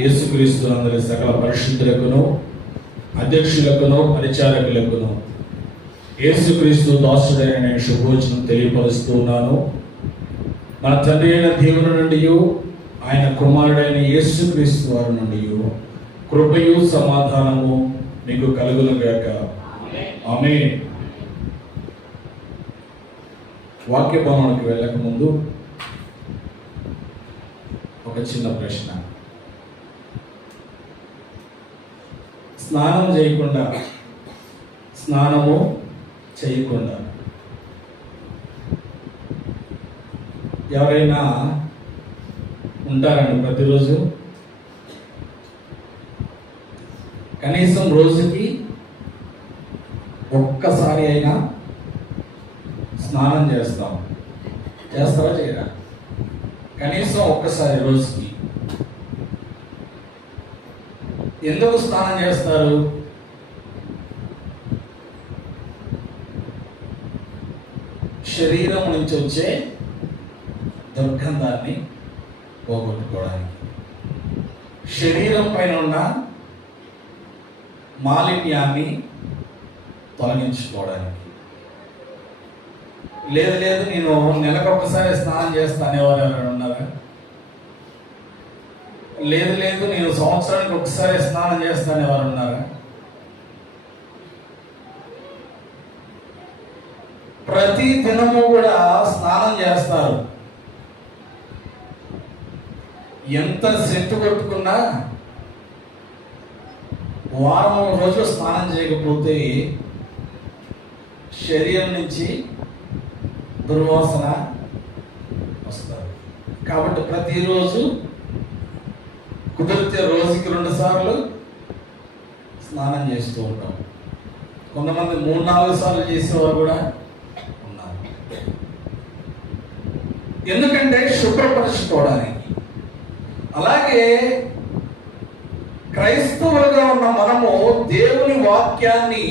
యేసుక్రీస్తునందరి సకల పరిశుద్ధులకును అధ్యక్షులకును పరిచారకులకును యేసుక్రీస్తు దాసుడైన నేను శుభవచనం తెలియపరుస్తున్నాను. మన తండ్రి అయిన దేవుని నుండి ఆయన కుమారుడైన యేసుక్రీస్తు వారి నుండి కృపయు సమాధానము మీకు కలుగునుగాక. ఆమేన్. వాక్య భవనానికి వెళ్ళక ముందు ఒక చిన్న ప్రశ్న. స్నానము చేయకుండా ఎవరైనా ఉంటారండి? ప్రతిరోజు కనీసం రోజుకి ఒక్కసారి అయినా స్నానం చేస్తారా చేయరా? కనీసం ఒక్కసారి రోజుకి. ఎందుకు స్నానం చేస్తారు? శరీరం నుంచి వచ్చే దుర్గంధాన్ని పోగొట్టుకోవడానికి, శరీరం పైన ఉన్న మాలిన్యాన్ని తొలగించుకోవడానికి. లేదు నేను నెలకొకసారి స్నానం చేస్తానేవారు ఎవరైనా ఉన్నారా? లేదు నేను సంవత్సరానికి ఒకసారి స్నానం చేస్తానేవారు ఉన్నారా? ప్రతి దినము కూడా స్నానం చేస్తారు. ఎంత సెట్టు కొట్టుకున్నా వారం రోజు స్నానం చేయకపోతే శరీరం నుంచి దుర్వాసన వస్తారు. కాబట్టి ప్రతిరోజు కుదిరితే రోజుకి 2 సార్లు స్నానం చేస్తూ ఉంటాం. కొంతమంది 3-4 సార్లు చేసేవారు కూడా ఉన్నారు. ఎందుకంటే శుభ్రపరచుకోవడానికి. అలాగే క్రైస్తవులుగా ఉన్న మనము దేవుని వాక్యాన్ని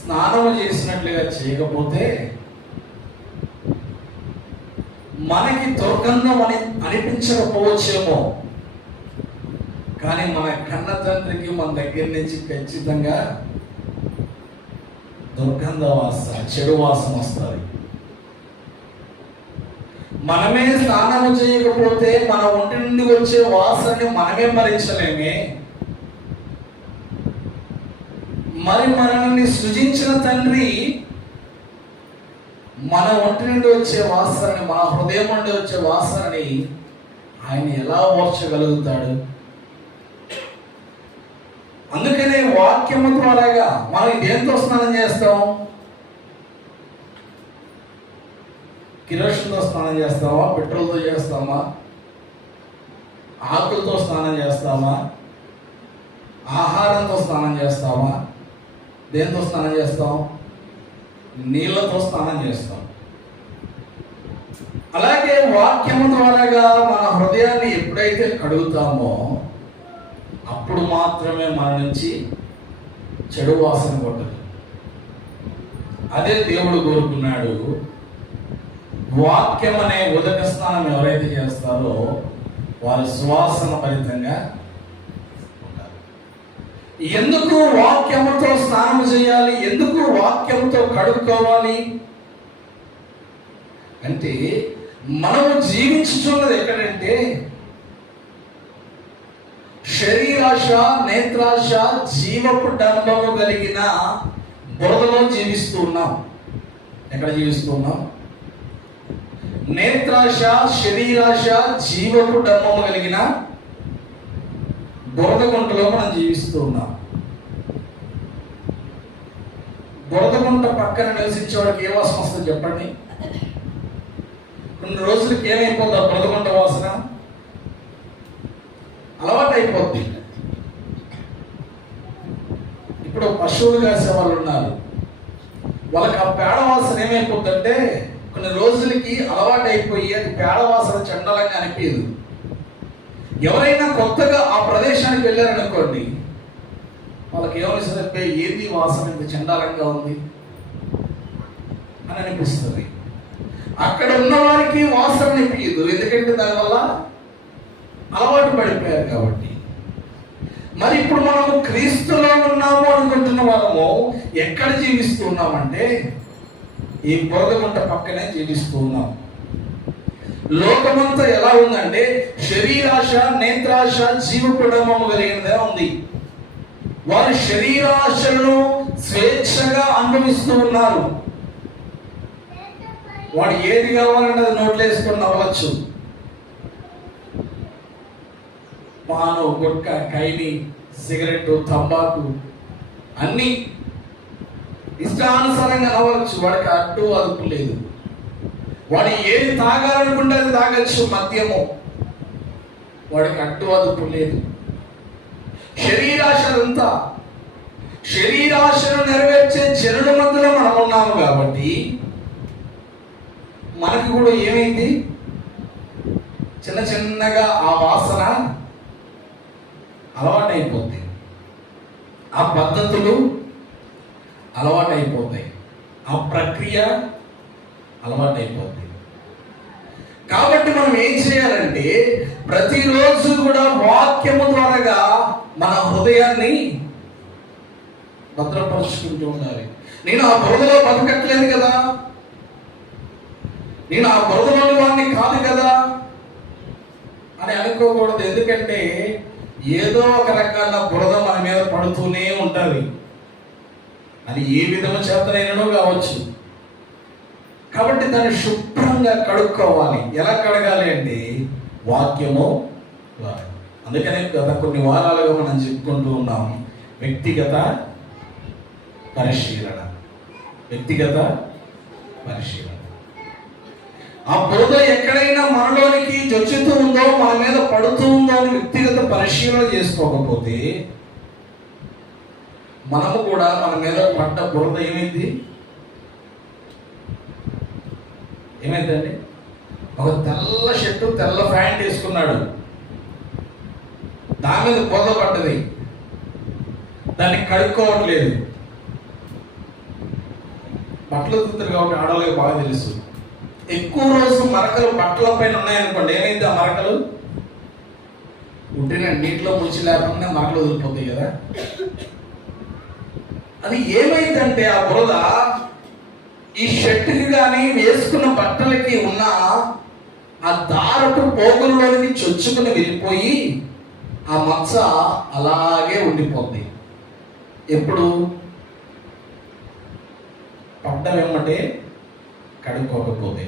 స్నానము చేసినట్లుగా చేయకపోతే మనకి దుర్గంధం అనిపించకపోవచ్చేమో, కానీ మన కన్న తండ్రికి మన దగ్గర నుంచి ఖచ్చితంగా దుర్గంధ వాసన, చెడు వాసన వస్తుంది. మనమే స్నానము చేయకపోతే మన ఒంటి నుండి వచ్చే వాసనని మనమే భరించలేమే. మరి మనల్ని సృజించిన తండ్రి మన ఒంటి నుండి వచ్చే వాసనని, మన హృదయం నుండి వచ్చే వాసనని ఆయన ఎలా ఓర్చగలుగుతాడు? అందుకనే వాక్యము ద్వారాగా మనం దేంతో స్నానం చేస్తాం? కిరోషన్తో స్నానం చేస్తామా? పెట్రోల్తో చేస్తామా? ఆకులతో స్నానం చేస్తామా? ఆహారంతో స్నానం చేస్తామా? దేంతో స్నానం చేస్తాం? నీళ్ళతో స్నానం చేస్తాం. అలాగే వాక్యము ద్వారాగా మన హృదయాన్ని ఎప్పుడైతే కడుగుతామో అప్పుడు మాత్రమే మన నుంచి చెడు వాసన కొట్టదు. అదే దేవుడు కోరుకున్నాడు. వాక్యం అనే ఉదక స్నానం ఎవరైతే చేస్తారో వారు సువాసన భరితంగా ఉంటారు. ఎందుకు వాక్యముతో స్నానం చేయాలి? ఎందుకు వాక్యముతో కడుక్కోవాలి అంటే, మనము జీవించుతున్నది ఎక్కడంటే శరీరాశ, నేత్రాశ, జీవపు డంబము కలిగిన బురదలో జీవిస్తూ ఉన్నాం. ఎక్కడ జీవిస్తూ ఉన్నాం? నేత్రాశ, శరీరాశ, జీవపు డంబము కలిగిన బురద గుంటలో మనం జీవిస్తూ ఉన్నాం. బురద గుంట పక్కన నివసించేవాడికి ఏ వాసన వస్తుంది చెప్పండి? కొన్ని రోజులకి ఏమైపోద్ది? ఆ బురద గుంట వాసన అలవాటు అయిపోద్ది. ఇప్పుడు పశువులు కాసే వాళ్ళు ఉన్నారు, వాళ్ళకి ఆ పేడ వాసన ఏమైపోద్దంటే కొన్ని రోజులకి అలవాటు అయిపోయి అది పేడ వాసన చండలంగా అనిపించదు. ఎవరైనా కొత్తగా ఆ ప్రదేశానికి వెళ్ళారనుకోండి, వాళ్ళకి ఏమనిపిస్తుంది? ఏంది వాసన ఇంత చండాలంగా ఉంది అని అనిపిస్తుంది. అక్కడ ఉన్న వారికి వాసన అనిపించదు, ఎందుకంటే దానివల్ల అలవాటు అయిపోయారు కాబట్టి. మరి ఇప్పుడు మనము క్రీస్తులో ఉన్నాము అనుకుంటున్న వాళ్ళము ఎక్కడ జీవిస్తూ ఉన్నామంటే ఈ బురదగుంట పక్కనే జీవిస్తూ ఉన్నాం. లోకమంతా ఎలా ఉందంటే శరీరాశ, నేత్రాశ, జీవ కుటుంబం కలిగినదే ఉంది. వారు శరీరాశలను స్వేచ్ఛగా అనుభవిస్తూ ఉన్నారు. వాడు ఏది కావాలంటే అది నోట్లో వేసుకొని నవ్వచ్చు. పాను, గుట్క, కైని, సిగరెట్, తంబాకు అన్ని ఇష్టానుసారంగా నవ్వచ్చు. వాడికి అడ్డు అదుపు లేదు. వాడు ఏది తాగాలనుకుంటే అది తాగచ్చు. మద్యము, వాడికి అడ్డు అదుపు లేదు. శరీరాశలంతా, శరీరాశను నెరవేర్చే జనుల మధ్యలో మనం ఉన్నాము కాబట్టి మనకి కూడా ఏమైంది, చిన్న చిన్నగా ఆ వాసన అలవాటైపోతాయి, ఆ పద్ధతులు అలవాటైపోతాయి, ఆ ప్రక్రియ అలవాటైపోతాయి. కాబట్టి మనం ఏం చేయాలంటే ప్రతిరోజు కూడా వాక్యము ద్వారాగా మన హృదయాన్ని భద్రపరుచుకుంటూ ఉండాలి. నేను ఆ బురదలో బతకట్లేదు కదా, నేను ఆ బురదలోని వాడిని కాదు కదా అని అనుకోకూడదు. ఎందుకంటే ఏదో ఒక రకాల బురద మన మీద పడుతూనే ఉంటుంది. అది ఏ విధము చేతనైనను కావచ్చు. కాబట్టి దాన్ని శుభ్రంగా కడుక్కోవాలి. ఎలా కడగాలి అంటే వాక్యము ద్వారా. అందుకనే గత కొన్ని వారాలుగా మనం చెప్పుకుంటూ ఉన్నాం వ్యక్తిగత పరిశీలన. వ్యక్తిగత పరిశీలన. ఆ బురద ఎక్కడైనా మనలోనికి చొచ్చుతూ ఉందో, మన మీద పడుతూ ఉందో అని వ్యక్తిగత పరిశీలన చేసుకోకపోతే మనము కూడా మన మీద పడ్డ బురద ఏమైందండి? ఒక తెల్ల షర్టు, తెల్ల ప్యాంట్ వేసుకున్నాడు, దాని మీద బురద పడ్డది, దాన్ని కడుక్కోవట్లేదు. బట్టలు తింటారు కాబట్టి ఆడవాళ్ళకి బాగా తెలుసు. ఎక్కువ రోజు మరకలు బట్టల పైన ఉన్నాయనుకోండి, ఏమైంది? ఆ మరకలు ఉంటేనే నీటిలో ముంచి లేకుండా మరకలు వదిలిపోతాయి కదా. అది ఏమైందంటే ఆ బురద ఈ షర్టుకి కానీ వేసుకున్న బట్టలకి ఉన్న ఆ దారపు పోగుల్లోనికి చొచ్చుకుని వెళ్ళిపోయి ఆ మచ్చ అలాగే ఉండిపోద్ది. ఎప్పుడు పడ్డ వెమ్మటే కడుక్కోకపోతే.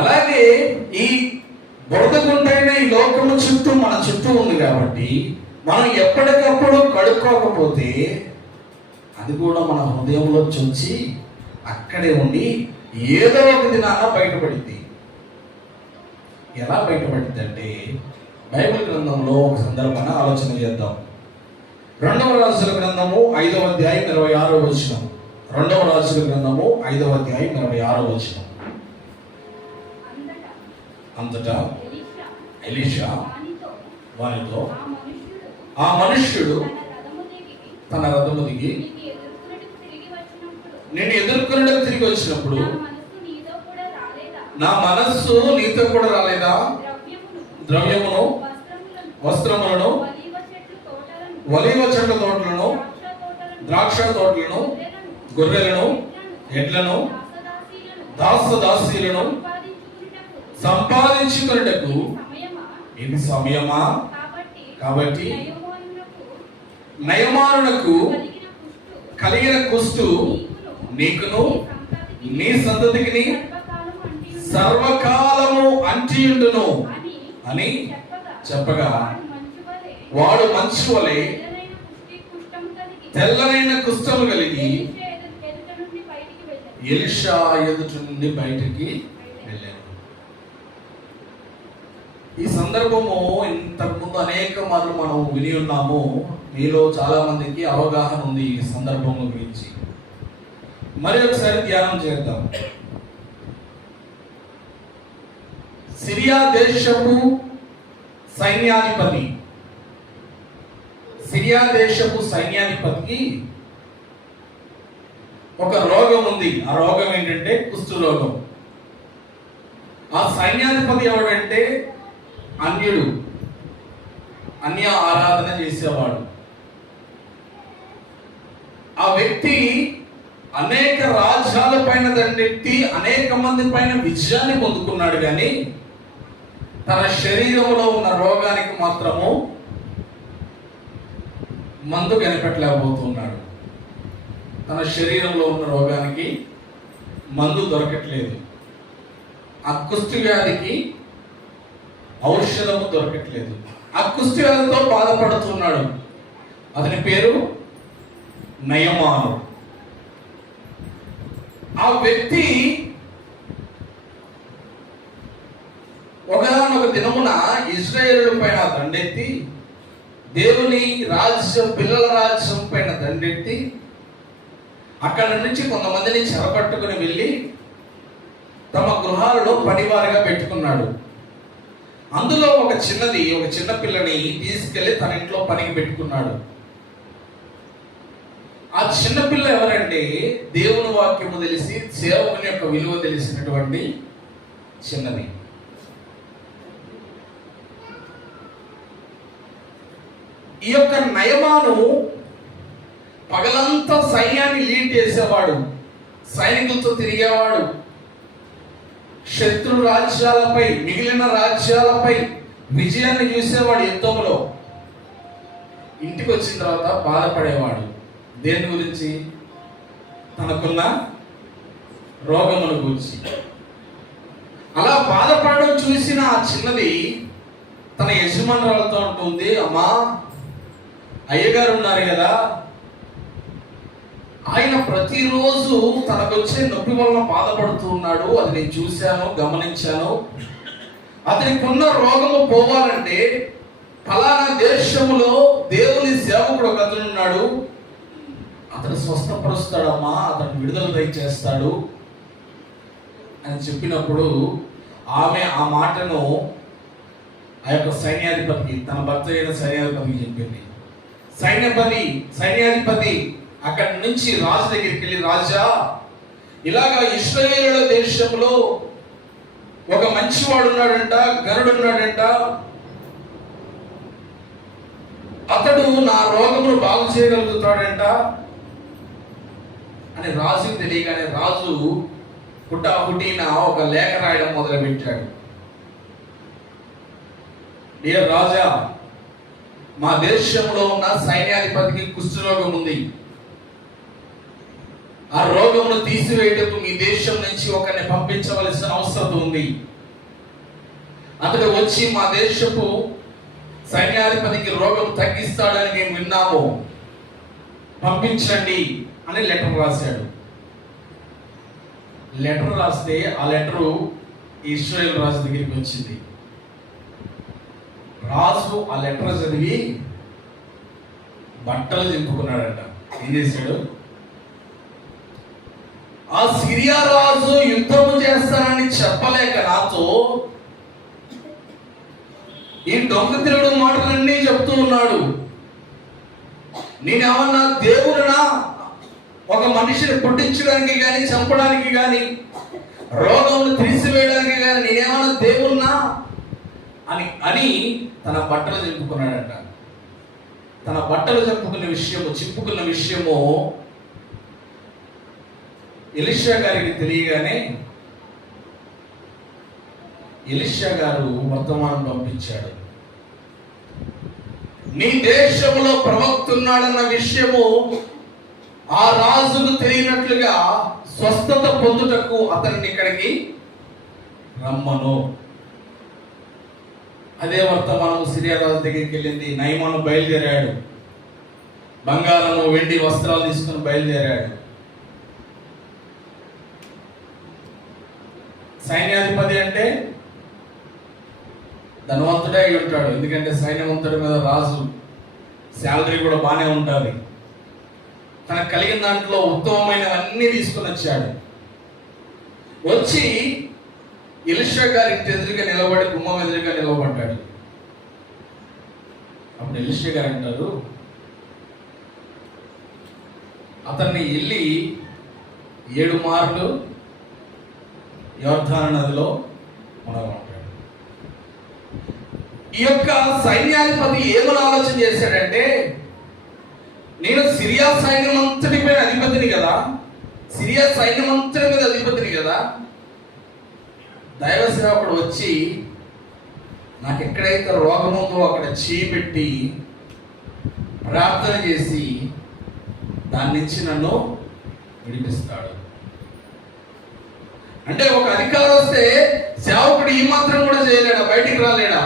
అలాగే ఈ బురద గుంటైన ఈ లోకము చుట్టూ మన చుట్టూ ఉంది కాబట్టి మనం ఎప్పటికప్పుడు కడుక్కోకపోతే అది కూడా మన హృదయంలో చొచ్చి అక్కడే ఉండి ఏదో ఒక దినాన బయటపడింది. ఎలా బయటపడింది అంటే బైబిల్ గ్రంథంలో ఒక సందర్భాన్ని ఆలోచన చేద్దాం. 2వ రాజుల గ్రంథము 5వ అధ్యాయం 26వ వచనం. 2వ రాజుల గ్రంథము 5వ అధ్యాయం 26వ వచనం. అంతటా ఎలీషా వారితో, ఆ మనుష్యుడు తన రథము దిగి నేను ఎదుర్కొన్నట్టు తిరిగి వచ్చినప్పుడు నా మనస్సు నీతో కూడా రాలేదా? ద్రవ్యమును, వస్త్రములను, ఒలీవ చెట్ల తోటలను, ద్రాక్ష తోటలను, గొర్రెలను, ఎడ్లను, దాసదాసీలను సంపాదించుకున్నటకు ఇది సమయమా? కాబట్టి నయమానునకు కలిగిన కుష్టు నీకును నీ సంతతికి సర్వకాలము అంటియుండును అని చెప్పగా వాడు మంచు వలె తెల్లనైన కుష్ఠము కలిగి ఎలీషా ఎదుట నుండి బయటికి వెళ్ళాడు. ఈ సందర్భము ఇంతకుముందు అనేక మార్లు మనం విని ఉన్నాము. మీలో చాలా మందికి అవగాహన ఉంది ఈ సందర్భం గురించి. మరి ఒకసారి ధ్యానం చేద్దాం. సిరియా దేశపు సైన్యాధిపతి, సిరియా దేశపు సైన్యాధిపతికి ఒక రోగం ఉంది. ఆ రోగం ఏంటంటే కుష్టు రోగం. ఆ సైన్యాధిపతి ఎవడంటే అన్యుడు, అన్య ఆరాధన చేసేవాడు. ఆ వ్యక్తి అనేక రాజ్యాల పైన దండెత్తి అనేక మంది పైన విజయాన్ని పొందుకున్నాడు, కానీ తన శరీరంలో ఉన్న రోగానికి మాత్రము మందు కనిపెట్టలేకపోతున్నాడు. తన శరీరంలో ఉన్న రోగానికి మందు దొరకట్లేదు. ఆ కుష్టి వ్యాధికి ఔషధము దొరకట్లేదు. ఆ కుష్టి వ్యాధితో బాధపడుతున్నాడు. అతని పేరు నయమాను. ఆ వ్యక్తి ఒకనొక దినమున ఇశ్రాయేలు పైన దండెత్తి, దేవుని రాజ్యం, పిల్లల రాజ్యం పైన దండెత్తి, అక్కడ నుంచి కొంతమందిని చెరపట్టుకుని వెళ్ళి తమ గృహాలలో పనివారిగా పెట్టుకున్నాడు. అందులో ఒక చిన్న పిల్లని తీసుకెళ్లి తన ఇంట్లో పనికి పెట్టుకున్నాడు. ఆ చిన్నపిల్ల ఎవరంటే దేవుని వాక్యము తెలిసి, సేవకుని యొక్క విలువ తెలిసినటువంటి చిన్నది. ఈ యొక్క నయమాను పగలంతా సైన్యాన్ని లీడ్ చేసేవాడు, సైనికులతో తిరిగేవాడు, శత్రు రాజ్యాలపై, మిగిలిన రాజ్యాలపై విజయాన్ని చూసేవాడు యుద్ధంలో. ఇంటికి వచ్చిన తర్వాత బాధపడేవాడు. దేని గురించి? తనకున్న రోగముల గురించి. అలా బాధపడడం చూసిన ఆ చిన్నది తన యజమానురాలతో ఉంటుంది, అమ్మా, అయ్యగారు ఉన్నారు కదా, ఆయన ప్రతిరోజు తనకొచ్చే నొప్పి వలన బాధపడుతూ ఉన్నాడు. అది నేను చూశాను, గమనించాను. అతనికి ఉన్న రోగము పోవాలంటే ఫలానా దేశములో దేవుని సేవకుడు ఒక అతను ఉన్నాడు, అతను స్వస్థపరుస్తాడమ్మా, అతను విడుదల దయచేస్తాడు అని చెప్పినప్పుడు ఆమె ఆ మాటను ఆ యొక్క సైన్యాధిపతికి, తన భర్త అయిన సైన్యాధిపతికి చెప్పింది. సైన్యాధిపతి అక్కడి నుంచి రాజు దగ్గరికి వెళ్ళి, రాజా, ఇలాగా ఇశ్రాయేలు దేశంలో ఒక మంచివాడు ఉన్నాడంట, గనుడు ఉన్నాడంట, అతడు నా రోగమును బాగు చేయగలుగుతాడంట అని రాజుకు తెలియగానే రాజు హుటాహుటిన ఒక లేఖ రాయడం మొదలుపెట్టాడు. డియర్ రాజా, మా దేశంలో ఉన్న సైన్యాధిపతికి కుష్ఠరోగం ఉంది. ఆ రోగమును తీసివేయటకు మీ దేశం నుంచి ఒకరిని పంపించవలసిన అవసరం ఉంది. అతడు వచ్చి మా దేశపు సైన్యాధిపతికి రోగం తగ్గిస్తాడని మేము విన్నాము, పంపించండి అని లెటర్ రాశాడు. లెటర్ రాస్తే ఆ లెటరు ఇశ్రాయేలు రాజు దగ్గరికి వచ్చింది. రాజు ఆ లెటర్ చదివి బట్టలు చింపుకున్నాడంట. ఏం చేశాడు? ఆ సిరియా రాజు యుద్ధము చేస్తానని చెప్పలేక నాతో ఈ దొంగతిరుడు మాటలన్నీ చెప్తూ ఉన్నాడు. నేనేమన్నా దేవుడునా? ఒక మనిషిని పుట్టించడానికి కానీ, చంపడానికి కానీ, రోగమును తీసివేయడానికి కానీ నేనేమన్నా దేవుడునా అని తన బట్టలు చింపుకున్నాడంట. తన బట్టలు చింపుకున్న విషయము ఎలీషా గారికి తెలియగానే ఎలీషా గారు వర్తమానం పంపించాడు. నీ దేశంలో ప్రవక్త ఉన్నాడన్న విషయము ఆ రాజుకు తెలియనట్లుగా స్వస్థత పొందుటకు అతన్ని ఇక్కడికి రమ్మను. అదే వర్తమానం సిరియా రాజు దగ్గరికి వెళ్ళింది. నయమాను బయలుదేరాడు. బంగారము, వెండి వస్త్రాలు తీసుకుని బయలుదేరాడు. సైన్యాధిపతి అంటే ధనవంతుడే అయి ఉంటాడు. ఎందుకంటే సైన్యవంతుడి మీద రాజు శాలరీ కూడా బాగానే ఉంటుంది. తనకు కలిగిన దాంట్లో ఉత్తమమైనవన్నీ తీసుకుని వచ్చాడు. వచ్చి ఎలీషా గారి ఇంటి ఎదురుగా నిలబడి, గుమ్మం ఎదురుగా నిలబడ్డాడు. అప్పుడు ఎలీషా గారు అంటారు, అతన్ని వెళ్ళి 7 మార్లు యోర్దాను నదిలో మునగమంటాడు. ఈ యొక్క సైన్యాధిపతి ఏమని ఆలోచన చేశాడంటే, నేను సిరియా సైన్యం అంతటిపై అధిపతిని కదా, సిరియా సైన్యం అంతటి మీద అధిపతిని కదా, దైవ సేవకుడు వచ్చి నాకు ఎక్కడైతే రోగం ఉందో అక్కడ చేపెట్టి ప్రార్థన చేసి దాని నుంచి నన్ను విడిపిస్తాడు. అంటే ఒక అధికారం వస్తే సేవకుడు ఈ మాత్రం కూడా చేయలేడా, బయటికి రాలేడా?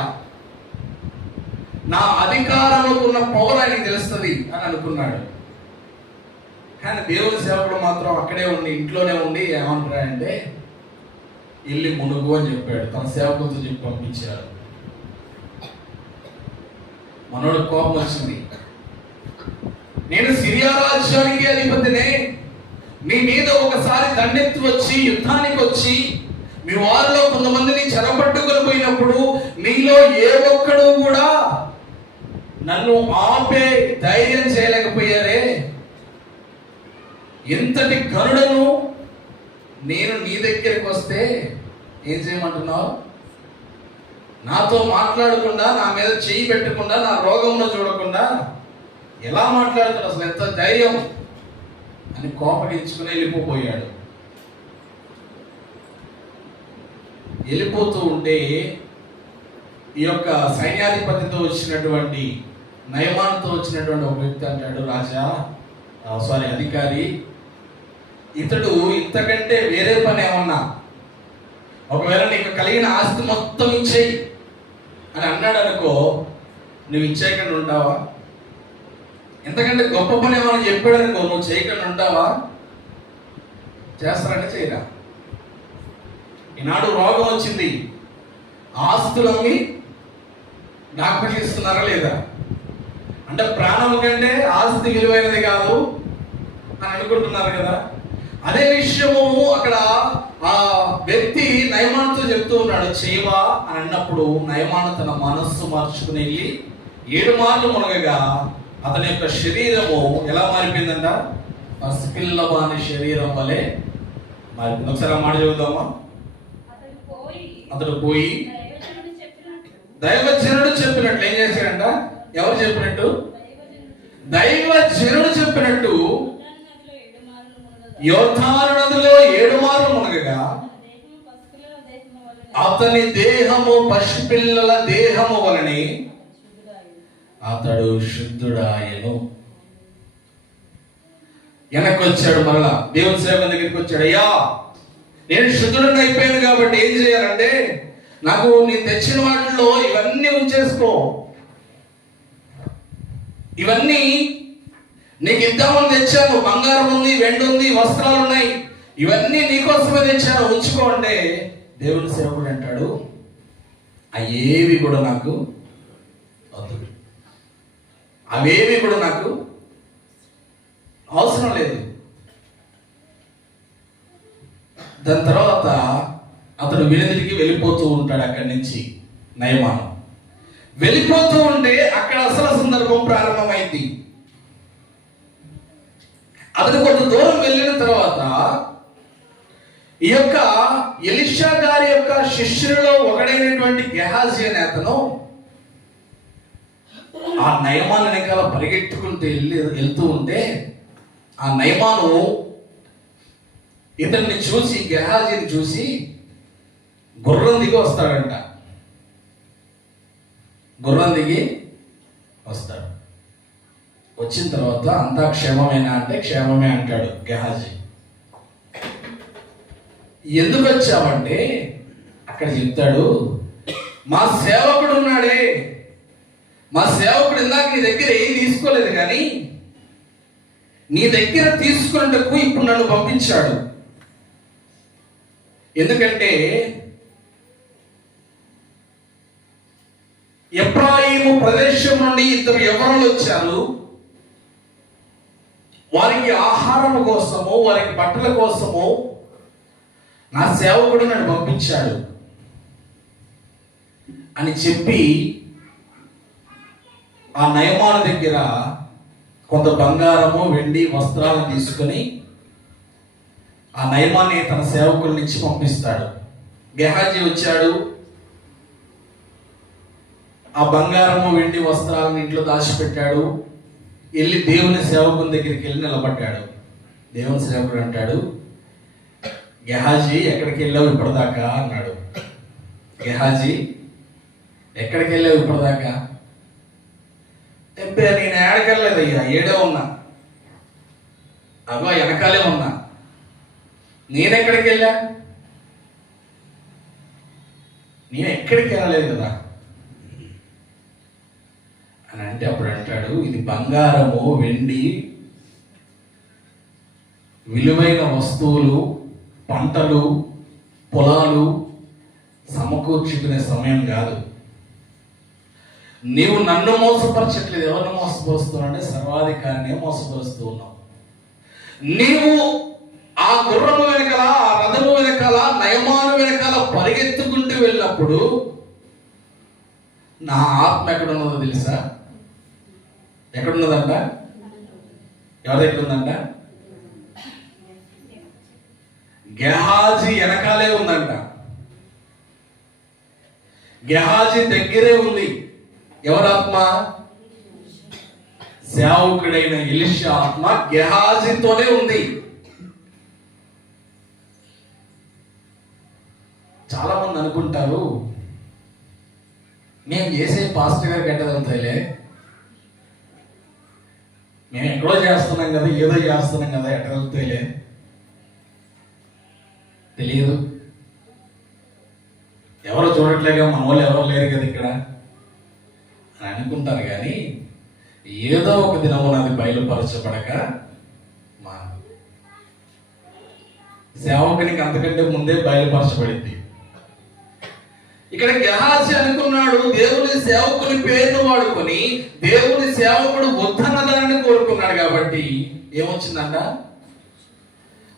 నా అధికారంలో ఉన్న పవర్ ఆయనకి తెలుస్తుంది అని అనుకున్నాడు. కానీ దేవుని సేవకుడు మాత్రం అక్కడే ఉండి, ఇంట్లోనే ఉండి ఏమంటాడంటే, వెళ్ళి మునుగు అని చెప్పాడు. తన సేవకులతో చెప్పి పంపించాడు. మనోడు కోపం వచ్చింది. నేను సిరియా రాజ్యానికి అధిపతినే, మీ మీద ఒకసారి దండెత్తి వచ్చి యుద్ధానికి వచ్చి మీ వారిలో కొంతమందిని చెరపట్టుకొని పోయినప్పుడు మీలో ఏ ఒక్కడు కూడా నన్ను ఆపే ధైర్యం చేయలేకపోయారే. ఎంతటి గరుడను నేను నీ దగ్గరికి వస్తే ఏం చేయమంటున్నావు? నాతో మాట్లాడకుండా, నా మీద చేయి పెట్టకుండా, నా రోగంలో చూడకుండా ఎలా మాట్లాడుతున్నావు? అసలు ఎంత ధైర్యం అని కోపగించుకుని వెళ్ళిపోయాడు. వెళ్ళిపోతూ ఉంటే ఈ యొక్క సైన్యాధిపతితో వచ్చినటువంటి నయమానుతో వచ్చినటువంటి ఒక వ్యక్తి అంటాడు, అధికారి, ఇతడు ఇంతకంటే వేరే పని ఏమన్నా, ఒకవేళ నీకు కలిగిన ఆస్తి మొత్తం ఇచ్చేయి అని అన్నాడు అనుకో, నువ్వు ఇచ్చేయకుండా ఉంటావా? ఎంతకంటే గొప్ప పని ఏమైనా చెప్పాడు అనుకో, నువ్వు చేయకుండా ఉంటావా? చేస్తారంటే చేయరా? ఈనాడు రోగం వచ్చింది, ఆస్తులమ్మి డాక్టర్ ఇస్తున్నారా లేదా? అంటే ప్రాణం కంటే ఆస్తి విలువైనది కాదు అని అనుకుంటున్నారు కదా. అదే విషయము అక్కడ ఆ వ్యక్తి నయమానుతో చెప్తూ ఉన్నాడు, చేయవా అని అన్నప్పుడు నయమాను తన మనస్సు మార్చుకుని వెళ్ళి 7 మార్లు మునగగా అతని యొక్క శరీరము ఎలా మారిపోయిందంట? పసిపిల్లవాని శరీరం వలె మారిపోయింది. ఒకసారి ఆ మాట చదువుదామా? అతడు పోయి దైవజనుడు చెప్పినట్లు ఏం చేశాడంట? ఎవరు చెప్పినట్టు? దైవజనుడు చెప్పినట్టు యోర్దాను నదిలో 7 మార్లు మునగగా అతని దేహము పసిపిల్లల దేహము వలనే అతడు శుద్ధుడాయను. వెనక్కి వచ్చాడు, మరలా దేవుని సేవకుని దగ్గరికి వచ్చాడు. అయ్యా, నేను శుద్ధుడిని అయిపోయాను కాబట్టి ఏం చేయాలంటే, నాకు నేను తెచ్చిన వాటిలో ఇవన్నీ ఉంచేసుకో, ఇవన్నీ నీకు ఇద్దామని తెచ్చాను, బంగారం ఉంది, వెండి ఉంది, వస్త్రాలు ఉన్నాయి, ఇవన్నీ నీకోసమే తెచ్చాను, ఉంచుకో అంటే దేవుని సేవకుడు అంటాడు, అవేవి కూడా నాకు వద్దు, అవేవి కూడా నాకు అవసరం లేదు. దాని తర్వాత అతడు వినదికి వెళ్ళిపోతూ ఉంటాడు. అక్కడి నుంచి నయమాను వెళ్ళిపోతూ ఉంటే అక్కడ అసలు సందర్భం ప్రారంభమైంది. అతను కొంత దూరం వెళ్ళిన తర్వాత ఈ యొక్క ఎలీషా గారి యొక్క శిష్యులలో ఒకడైనటువంటి గెహాజీ అనే అతను ఆ నయమాను వెనకాల పరిగెట్టుకుంటూ వెళ్తూ ఉంటే ఆ నయమాను ఇతన్ని చూసి, గెహాజీని చూసి గుర్రం దిగి వస్తాడంట. గుర్రం దిగి వస్తాడు. వచ్చిన తర్వాత అంతా క్షేమమేనా అంటే క్షేమమే అంటాడు గెహాజీ. ఎందుకు వచ్చావంటే అక్కడ చెప్తాడు, మా సేవకుడు ఉన్నాడే, మా సేవకుడు ఇందాక నీ దగ్గర ఏం తీసుకోలేదు, కానీ నీ దగ్గర తీసుకున్నట్టుకు ఇప్పుడు నన్ను పంపించాడు. ఎందుకంటే ఎఫ్రాయిము ప్రదేశం నుండి 2 యవ్వనులు వచ్చారు. వారికి ఆహారం కోసము, వారికి బట్టల కోసము నా సేవకుడు నన్ను పంపించాడు అని చెప్పి ఆ నయమాను దగ్గర కొంత బంగారము, వెండి, వస్త్రాలను తీసుకొని ఆ నయమాన్ని తన సేవకుల నుంచి పంపిస్తాడు. గెహాజీ వచ్చాడు, ఆ బంగారము వెండి వస్త్రాలను ఇంట్లో దాచిపెట్టాడు. వెళ్ళి దేవుని సేవకుని దగ్గరికి వెళ్ళి నిలబడ్డాడు. దేవుని సేవకుడు అంటాడు, గెహాజీ ఎక్కడికి వెళ్ళావు ఇప్పటిదాకా అన్నాడు. గెహాజీ ఎక్కడికి వెళ్ళావు ఇప్పటిదాకా? నేను ఏడకెళ్ళలేదయ్యా, ఏడే ఉన్నా, అగో వెనకాలే ఉన్నా. నేనెక్కడికి వెళ్ళా? నేను ఎక్కడికి వెళ్ళలేదు కదా అని అంటే అప్పుడు అంటాడు, ఇది బంగారము వెండి విలువైన వస్తువులు పంటలు పొలాలు సమకూర్చుకునే సమయం కాదు. నీవు నన్ను మోసపరచట్లేదు. ఎవరిని మోసపరుస్తున్నావు అంటే సర్వాధికారిని మోసపరుస్తూ ఉన్నావు. నీవు ఆ గుర్రము వెనకాల, ఆ రథము వెనకాల, నయమాను వెనకాల పరిగెత్తుకుంటూ వెళ్ళినప్పుడు నా ఆత్మ ఎక్కడున్నదో తెలుసా? ఎక్కడున్నదంట? ఎవరి దగ్గర ఉందంట? గెహాజీ వెనకాలే ఉందంట. గెహాజీ దగ్గరే ఉంది. ఎవరాత్మ? సేవకుడైన ఎలీషా ఆత్మ గెహాజీతోనే ఉంది. చాలా మంది అనుకుంటారు, మేము చేసే పాస్టర్ గారికి ఎట్టదంతలే, మేము ఎక్కడో చేస్తున్నాం కదా, ఏదో చేస్తున్నాం కదా, ఎట్టదంతలే తెలియదు. ఎవరు చూడట్లేగా, మన వాళ్ళు ఎవరు లేరు కదా ఇక్కడ అని అనుకుంటారు. కానీ ఏదో ఒక దినమున అది బయలుపరచబడక మా సేవకునికి అంతకంటే ముందే బయలుపరచబడింది. ఇక్కడ గెహాజీ అనుకున్నాడు, దేవుని సేవకుని పేరును వాడుకొని దేవుని సేవకుడు వద్దన్నదాన్ని కోరుకున్నాడు. కాబట్టి ఏమొచ్చిందంట?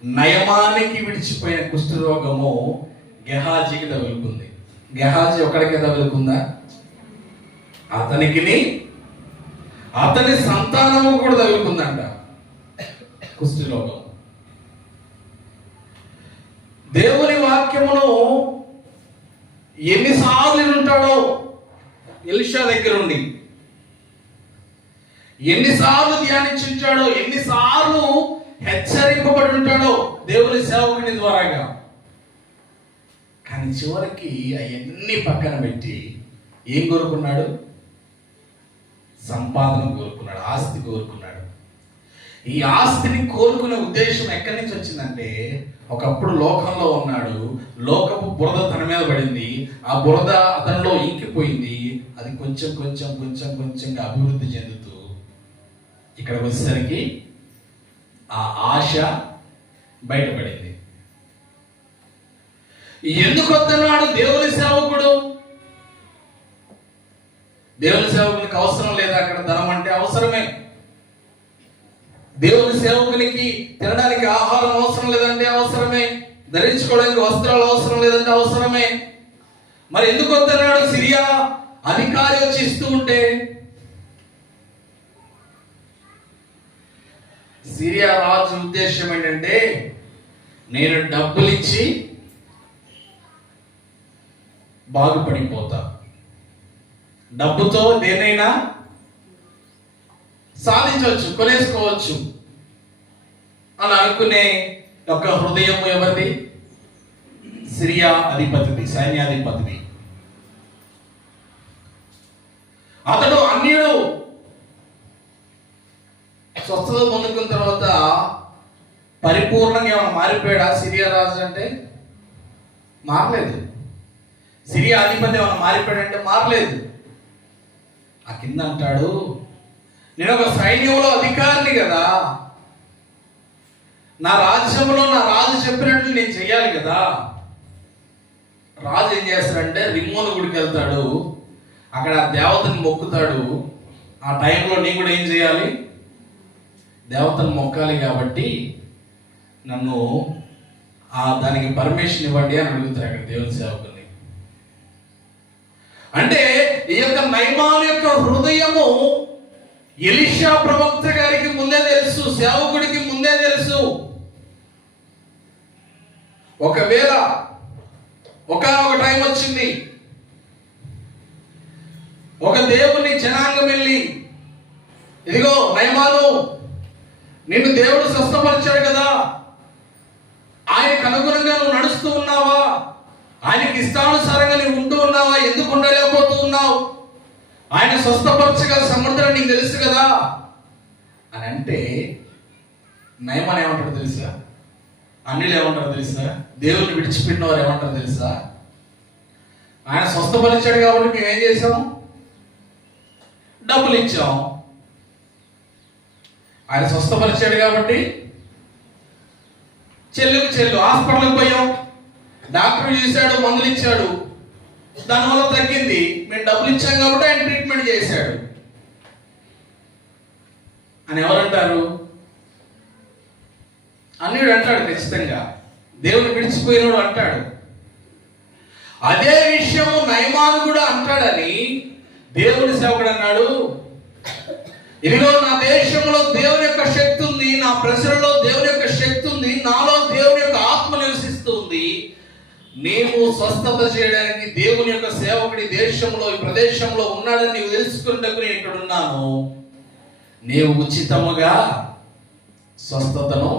నయమానికి విడిచిపోయిన కుష్ఠరోగము గెహాజీకి తగులుకుంది. గెహాజీ ఒక్కడికే తగులుకుందా? అతనికి అతని సంతానము కూడా తగులుకుందంట కుష్ఠరోగం. దేవుని వాక్యమును ఎన్నిసార్లు ఉంటాడో ఎలీషా దగ్గర ఉండి, ఎన్నిసార్లు ధ్యానించుంటాడో, ఎన్నిసార్లు హెచ్చరింపబడి ఉంటాడో దేవుని సేవకుని ద్వారాగా. కానీ చివరికి అవన్నీ పక్కన పెట్టి ఏం కోరుకున్నాడు? సంపాదన కోరుకున్నాడు, ఆస్తి కోరుకున్నాడు. ఈ ఆస్తిని కోరుకునే ఉద్దేశం ఎక్కడి నుంచి వచ్చిందంటే, ఒకప్పుడు లోకంలో ఉన్నాడు, లోకపు బురద తన మీద పడింది, ఆ బురద అతనిలో ఇంకిపోయింది. అది కొంచెం కొంచెం కొంచెం కొంచెంగా అభివృద్ధి చెందుతూ ఇక్కడికి వచ్చేసరికి ఆ ఆశ బయటపడింది. ఎందుకు వద్దన్నాడు దేవుని సేవకుడు? దేవుని సేవకునికి అవసరం లేదా? అక్కడ ధనం అంటే అవసరమే. దేవుని సేవకునికి తినడానికి ఆహారం అవసరం లేదంటే అవసరమే. ధరించుకోవడానికి వస్త్రాలు అవసరం లేదంటే అవసరమే. మరి ఎందుకు వద్దన్నాడు? సిరియా అధికారి వచ్చి ఇస్తూ ఉంటే, సిరియా రాజు ఉద్దేశం ఏంటంటే, నేను డబ్బులు ఇచ్చి బాగుపడిపోతా, డబ్బుతో దేనైనా సాధించవచ్చు, కొనేసుకోవచ్చు అని అనుకునే ఒక హృదయం ఎవరిది? సిరియా అధిపతిది, సైన్యాధిపతిది. అతడు అన్యుడు. స్వస్థత పొందుకున్న తర్వాత పరిపూర్ణంగా ఏమైనా మారిపోయాడా సిరియా రాజు అంటే? మారలేదు. సిరియా అధిపతి ఏమైనా మారిపోయాడంటే మారలేదు. ఆ కింద అంటాడు, నేను ఒక సైన్యంలో అధికారిని కదా, నా రాజ్యంలో నా రాజు చెప్పినట్లు నేను చెయ్యాలి కదా. రాజు ఏం చేస్తాడంటే రిమ్మోను గుడికి వెళ్తాడు, అక్కడ దేవతని మొక్కుతాడు. ఆ టైంలో నేను కూడా ఏం చేయాలి? దేవతను మొక్కాలి. కాబట్టి నన్ను దానికి పర్మిషన్ ఇవ్వండి అని అడుగుతారు అక్కడ దేవుని సేవకుని. అంటే ఈ యొక్క నయమాను యొక్క హృదయము ఎలీషా ప్రవక్త గారికి ముందే తెలుసు, సేవకుడికి ముందే తెలుసు. ఒకవేళ ఒక టైం వచ్చింది, ఒక దేవుని జనాంగం వెళ్ళి, ఇదిగో నయమాను, నిన్ను దేవుడు స్వస్థపరిచాడు కదా, ఆయనకు అనుగుణంగా నువ్వు నడుస్తూ ఉన్నావా, ఆయనకి ఇష్టానుసారంగా నువ్వు ఉంటూ ఉన్నావా, ఎందుకు ఉండలేకపోతూ ఉన్నావు, ఆయన స్వస్థపరచగల సమర్థన నీకు తెలుసు కదా అని అంటే, నయమాన్ ఏమంటారు తెలుసా? అన్నిలు ఏమంటారు తెలుసా? దేవుని విడిచిపెట్టిన వారు ఏమంటారు తెలుసా? ఆయన స్వస్థపరిచాడు కాబట్టి మేమేం చేసాము? డబ్బులు ఇచ్చాం. ఆయన స్వస్థపరిచాడు కాబట్టి చెల్లు హాస్పిటల్కి పోయాం, డాక్టర్ చూశాడు, మందులు ఇచ్చాడు, దానివల్ల తగ్గింది, మేము డబ్బులు ఇచ్చాం కాబట్టి ఆయన ట్రీట్మెంట్ చేశాడు అని ఎవరంటారు? అన్యుడు అంటాడు ఖచ్చితంగా, దేవుని విడిచిపోయినోడు అంటాడు. అదే విషయము నయమాను కూడా అంటాడని దేవుని సేవకుడు అన్నాడు, ఇదిగో నా దేశంలో దేవుని యొక్క శక్తి ఉంది, నా ప్రజలలో దేవుని యొక్క శక్తి ఉంది, నాలో దేవుని యొక్క ఆత్మ నివసిస్తుంది, నీవు స్వస్థత చేయడానికి దేవుని యొక్క సేవకుడి దేశంలో, ఈ ప్రదేశంలో ఉన్నాడని నీవు తెలుసుకున్నట్టు నేను ఇక్కడ ఉన్నాను, నీవు ఉచితముగా స్వస్థతను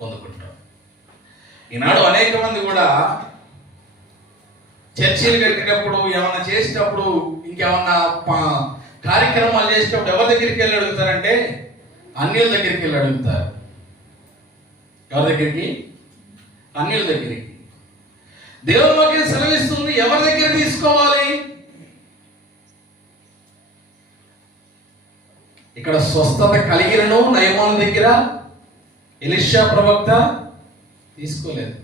పొందుకుంటావు. ఈనాడు అనేక మంది కూడా చర్చిలు కట్టినప్పుడు, ఏమన్నా చేసేటప్పుడు, ఇంకేమన్నా కార్యక్రమాలు చేసేటప్పుడు ఎవరి దగ్గరికి వెళ్ళి అడుగుతారంటే అన్యుల దగ్గరికి వెళ్ళి అడుగుతారు. ఎవరి దగ్గరికి? అన్యుల దగ్గరికి. దేవుని వాక్యం సెలవిస్తుంది, ఎవరి దగ్గర తీసుకోవాలి? ఇక్కడ స్వస్థత కలిగినను నయమాను దగ్గర ఎలీషా ప్రవక్త తీసుకోలేదు.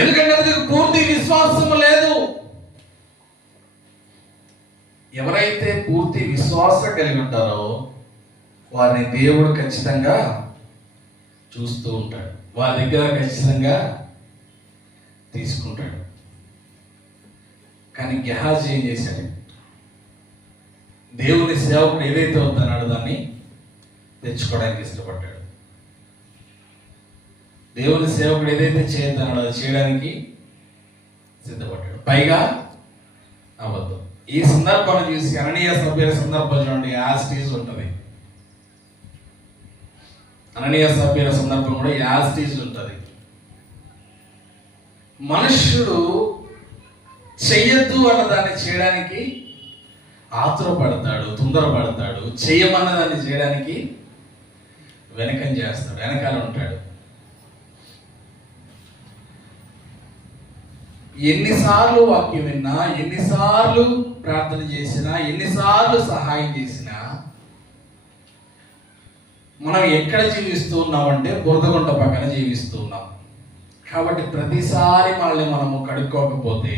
ఎందుకంటే అతనికి పూర్తి విశ్వాసం లేదు. ఎవరైతే పూర్తి విశ్వాసం కలిగి ఉంటారో వారిని దేవుడు ఖచ్చితంగా చూస్తూ ఉంటాడు, వారి దగ్గర ఖచ్చితంగా తీసుకుంటాడు. కానీ గెహాజీ ఏం చేశాడు? దేవుని సేవకుడు ఏదైతే వద్దన్నాడో దాన్ని తెచ్చుకోవడానికి ఇష్టపడ్డాడు. దేవుని సేవకుడు ఏదైతే చేయొద్దన్నాడో అది చేయడానికి సిద్ధపడ్డాడు. పైగా అబద్ధం. ఈ సందర్భాన్ని చూసి అననీయ సభ్యుల సందర్భం చూడండి, యాస్టీజ్ ఉంటుంది. అననీయ సభ్యుల సందర్భం కూడా యాస్టీజ్ ఉంటుంది. మనుష్యుడు చెయ్యొద్దు అన్న దాన్ని చేయడానికి ఆతురపడతాడు, తొందరపడతాడు, చెయ్యమన్న దాన్ని చేయడానికి వెనకం చేస్తాడు, వెనకాల ఉంటాడు. ఎన్నిసార్లు వాక్యం విన్నా, ఎన్నిసార్లు ప్రార్థన చేసినా, ఎన్నిసార్లు సహాయం చేసినా మనం ఎక్కడ జీవిస్తూ ఉన్నామంటే బురదగుంట పక్కన జీవిస్తూ ఉన్నాం. కాబట్టి ప్రతిసారి మనల్ని మనము కడుక్కోకపోతే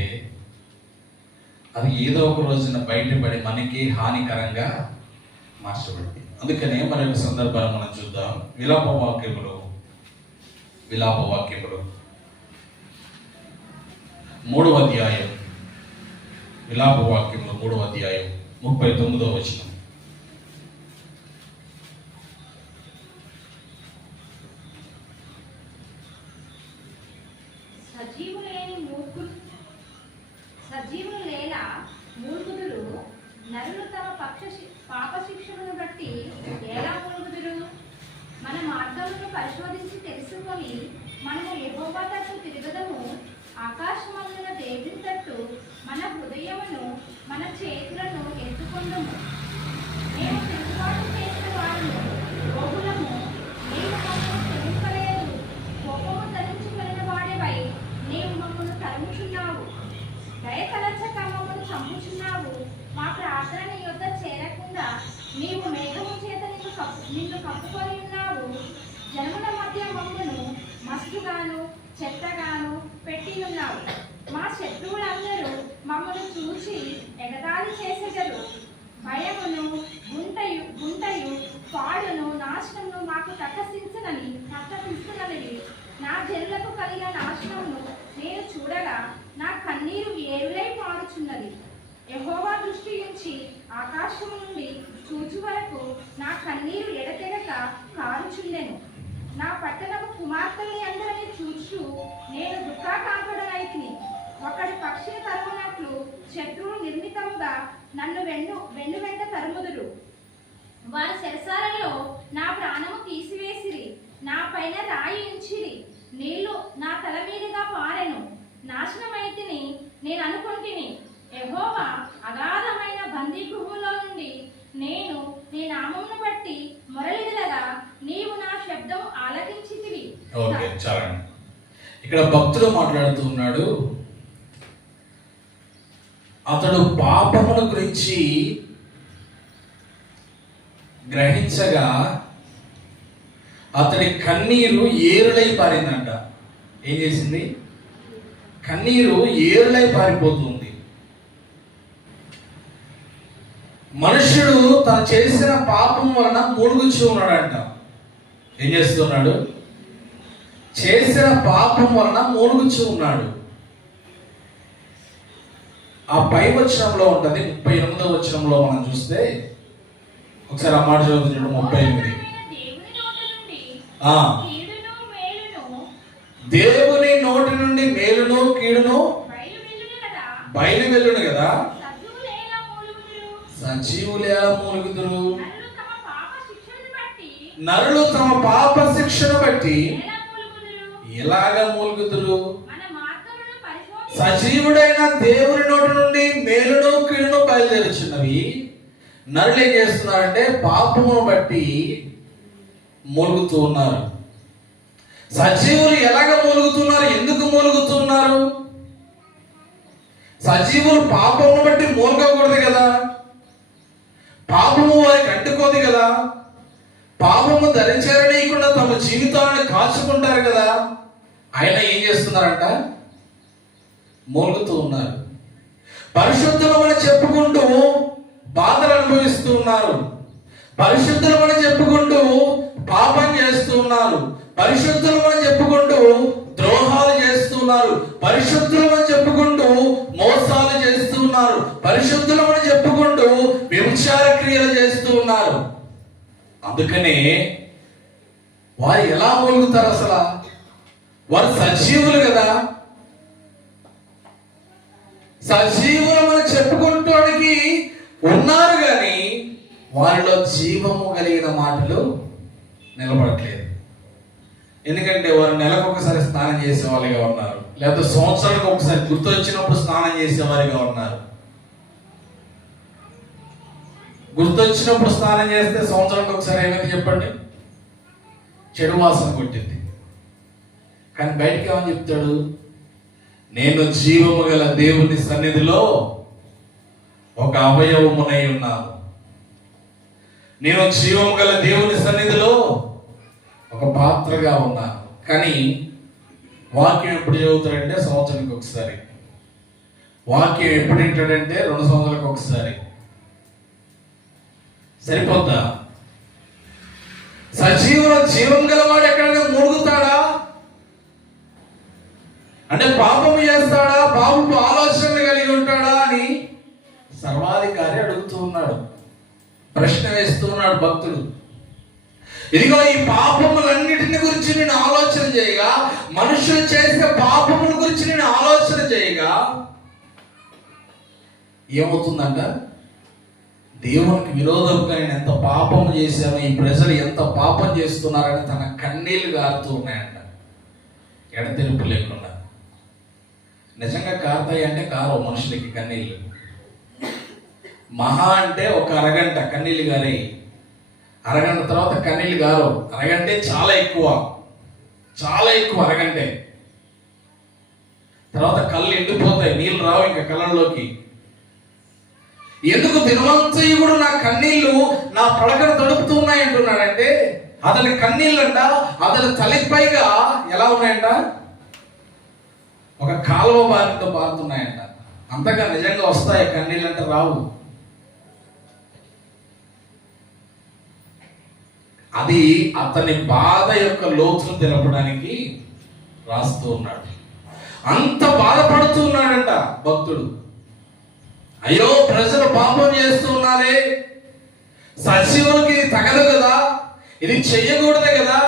అది ఏదో ఒక రోజున బయటపడి మనకి హానికరంగా మార్చబడింది. అందుకనే మన యొక్క సందర్భాలు మనం చూద్దాం. విలాప వాక్యములు 3వ అధ్యాయం, విలాప వాక్యములు 3వ అధ్యాయం 39వ వచనం. సజీవులు లేన మూర్ఖులు నరులు తమ పాప శిక్షను బట్టి ఎలా మూర్ఖులు? మన మార్గములను పరిశోధించి తెలుసుకొని మనము యెహోవా తట్టు తిరగదము, ఆకాశమందున దేవుని తట్టు మన హృదయమును, మన చేతులను ఎత్తుకొందుము. మేము తిరుగుబాటు చేసిన వారిని రోగులము, నీవు మమ్మల్ని క్షమింపలేదు. కోపము ధరించుకున్న వాడివై నీవు మమ్మల్ని తరుముచున్నావు, దయతలచక మమ్మల్ని చంపుచున్నావు. మా ప్రార్థన నీ యొద్ద చేరకుండా నీవు మేఘము చేత నిన్ను కప్పుకొని ఉన్నావు. జనముల మధ్య మమ్మను మస్తుగాను చెత్తగాను పెట్టి ఉన్నావు. మా శత్రువులందరూ మమ్మల్ని చూసి ఎగతాళి చేసేగరు. భయమును గుంటయు పాడును నాశనమును మాకు తక్కసిస్తున్నవి. నా జనులకు కలిగిన నాశనమును నేను చూడగా నా కన్నీరు ఏరులై పాడుచున్నది. యెహోవా దృష్టి నుంచి ఆకాశము నుండి చూచు వరకు నా కన్నీరు ఎడతెగక కారుచుండెను. నా పట్టణపు కుమార్తెని అందరినీ చూచు నేను దుఃఖాకాంతుడనైతిని. ఒకడి పక్షిని తరుమునట్లు శత్రువు నిర్మితముగా నన్ను వెన్ను వెంట తరుముదురు. వారి చెరసాలలో నా ప్రాణము తీసివేసిరి, నా పైన రాయి ఉంచిరి, నీళ్లు నా తల మీదుగా పారెను. నాశనమైతిని నేను అనుకుంటుని. యెహోవా అగాధమైన బందీ గృహంలో నుండి నేను నీ నామమును బట్టి మొరలిడగా నీవు నా శబ్దము ఆలకించితివి. ఓకే, చాలండి. ఇక్కడ భక్తుడు మాట్లాడుతూ ఉన్నాడు. అతడు పాపమును గురించి గ్రహించగా అతడి కన్నీరు ఏరులై పారిందంట. ఏం చేసింది? కన్నీరు ఏరులై పారిపోతుంది. మనుష్యుడు తను చేసిన పాపం వలన మూలుగుచూ ఉన్నాడంట. ఏం చేస్తున్నాడు? చేసిన పాపం వలన మూలుగుచూ ఉన్నాడు. ఆ పై వచనంలో ఉంటుంది, 38వ వచనంలో మనం చూస్తే ఒకసారి ఆ మాట చదువుతున్నాడు. 38. దేవుని నోటి నుండి మేలును కీడును బయలు వెళ్ళును కదా, సజీవులేలా మూలుగుదురు? నరులు తమ పాప శిక్షను బట్టి ఎలాగ మూలుగుదురు? సజీవుడైన దేవుని నోటి నుండి మేలును కీడును బయలుదేరుచున్నవి. నరులు ఏం చేస్తున్నారంటే పాపమును బట్టి మూలుగుతూ ఉన్నారు. సజీవులు ఎలాగ మూలుగుతున్నారు? ఎందుకు మూలుగుతున్నారు? సజీవులు పాపమును బట్టి మూలగకూడదు కదా, పాపము వారికి అంటుకోదు కదా, పాపము దరిచేరనీయకుండా తమ జీవితాన్ని కాచుకుంటారు కదా. ఆయన ఏం చేస్తున్నారంట? మూలుగుతూ ఉన్నారు. పరిశుద్ధులమని చెప్పుకుంటూ బాధలు అనుభవిస్తూ ఉన్నారు. పరిశుద్ధులమని చెప్పుకుంటూ పాపం చేస్తూ ఉన్నారు. పరిశుద్ధులమని చెప్పుకుంటూ ద్రోహాలు చేస్తున్నారు. పరిశుద్ధులమని చెప్పుకుంటూ మోసాలు చేస్తూ ఉన్నారు. పరిశుద్ధులమని చెప్పుకుంటూ వ్యభిచార క్రియలు చేస్తూ ఉన్నారు. అందుకనే వారు ఎలా మూలుగుతారు? అసలు వారు సజీవులు కదా. సజీవులమని చెప్పుకుంటానికి ఉన్నారు కానీ వారిలో జీవము కలిగిన మాటలు నిలబడట్లేదు. ఎందుకంటే వారు నెలకు ఒకసారి స్నానం చేసేవారిగా ఉన్నారు, లేకపోతే సంవత్సరానికి ఒకసారి గుర్తొచ్చినప్పుడు స్నానం చేసేవారిగా ఉన్నారు. గుర్తొచ్చినప్పుడు స్నానం చేస్తే సంవత్సరానికి ఒకసారి ఏమైంది చెప్పండి? చెడు వాసన కొట్టింది. కానీ బయటికి ఏమని చెప్తాడు? నేను జీవము గల దేవుని సన్నిధిలో ఒక అవయవమునై ఉన్నాను. నేను జీవము గల దేవుని సన్నిధిలో ఒక పాత్రగా ఉన్నాను. కానీ వాక్యం ఎప్పుడు చదువుతాడంటే సంవత్సరానికి ఒకసారి. వాక్యం ఎప్పుడు వింటాడంటే 2 సంవత్సరాలకు ఒకసారి. సరిపోద్దా? సజీవుల జీవం గలవాడు ఎక్కడైనా మూలుగుతాడా? అంటే పాపము చేస్తాడా, పాపపు ఆలోచనలు కలిగి ఉంటాడా అని సర్వాధికారి అడుగుతూ ఉన్నాడు, ప్రశ్న వేస్తూ ఉన్నాడు భక్తుడు. ఇదిగో ఈ పాపములన్నిటిని గురించి నేను ఆలోచన చేయగా, మనుషులు చేసే పాపముల గురించి నేను ఆలోచన చేయగా ఏమవుతుందంట? దేవునికి విరోధంగా నేను ఎంత పాపం చేశాను, ఈ ప్రజలు ఎంత పాపం చేస్తున్నారని తన కన్నీళ్లు గారుతూ ఉన్నాయంట, ఎడతెరిపి లేకుండా. నిజంగా కారుతాయి అంటే కారు మనుషులకి కన్నీళ్ళు. మహా అంటే ఒక అరగంట కన్నీళ్ళు గారి, అరగంట తర్వాత కన్నీళ్ళు గారు. అరగంటే చాలా ఎక్కువ, చాలా ఎక్కువ అరగంటే. తర్వాత కళ్ళు ఎండిపోతాయి, నీళ్ళు రావు ఇంకా కళ్ళల్లోకి. ఎందుకు దినవంతయుడు నా కన్నీళ్లు నా పడకను తడుపుతూ ఉన్నాయి అంటున్నాడంటే, అతని కన్నీళ్ళంట అతని తలపైగా ఎలా ఉన్నాయంట? ఒక కాలువ బారితో పారుతున్నాయంట. అంతగా నిజంగా వస్తాయి కన్నీళ్ళంటే? రావు. అది అతని బాధ యొక్క లోతును తెలపడానికి రాస్తూ ఉన్నాడు. అంత బాధపడుతూ ఉన్నాడంట భక్తుడు. అయ్యో ప్రజలు పాపం చేస్తూ ఉన్నారే, సజీవులకి ఇది తగదు కదా, ఇది చెయ్యకూడదు కదా,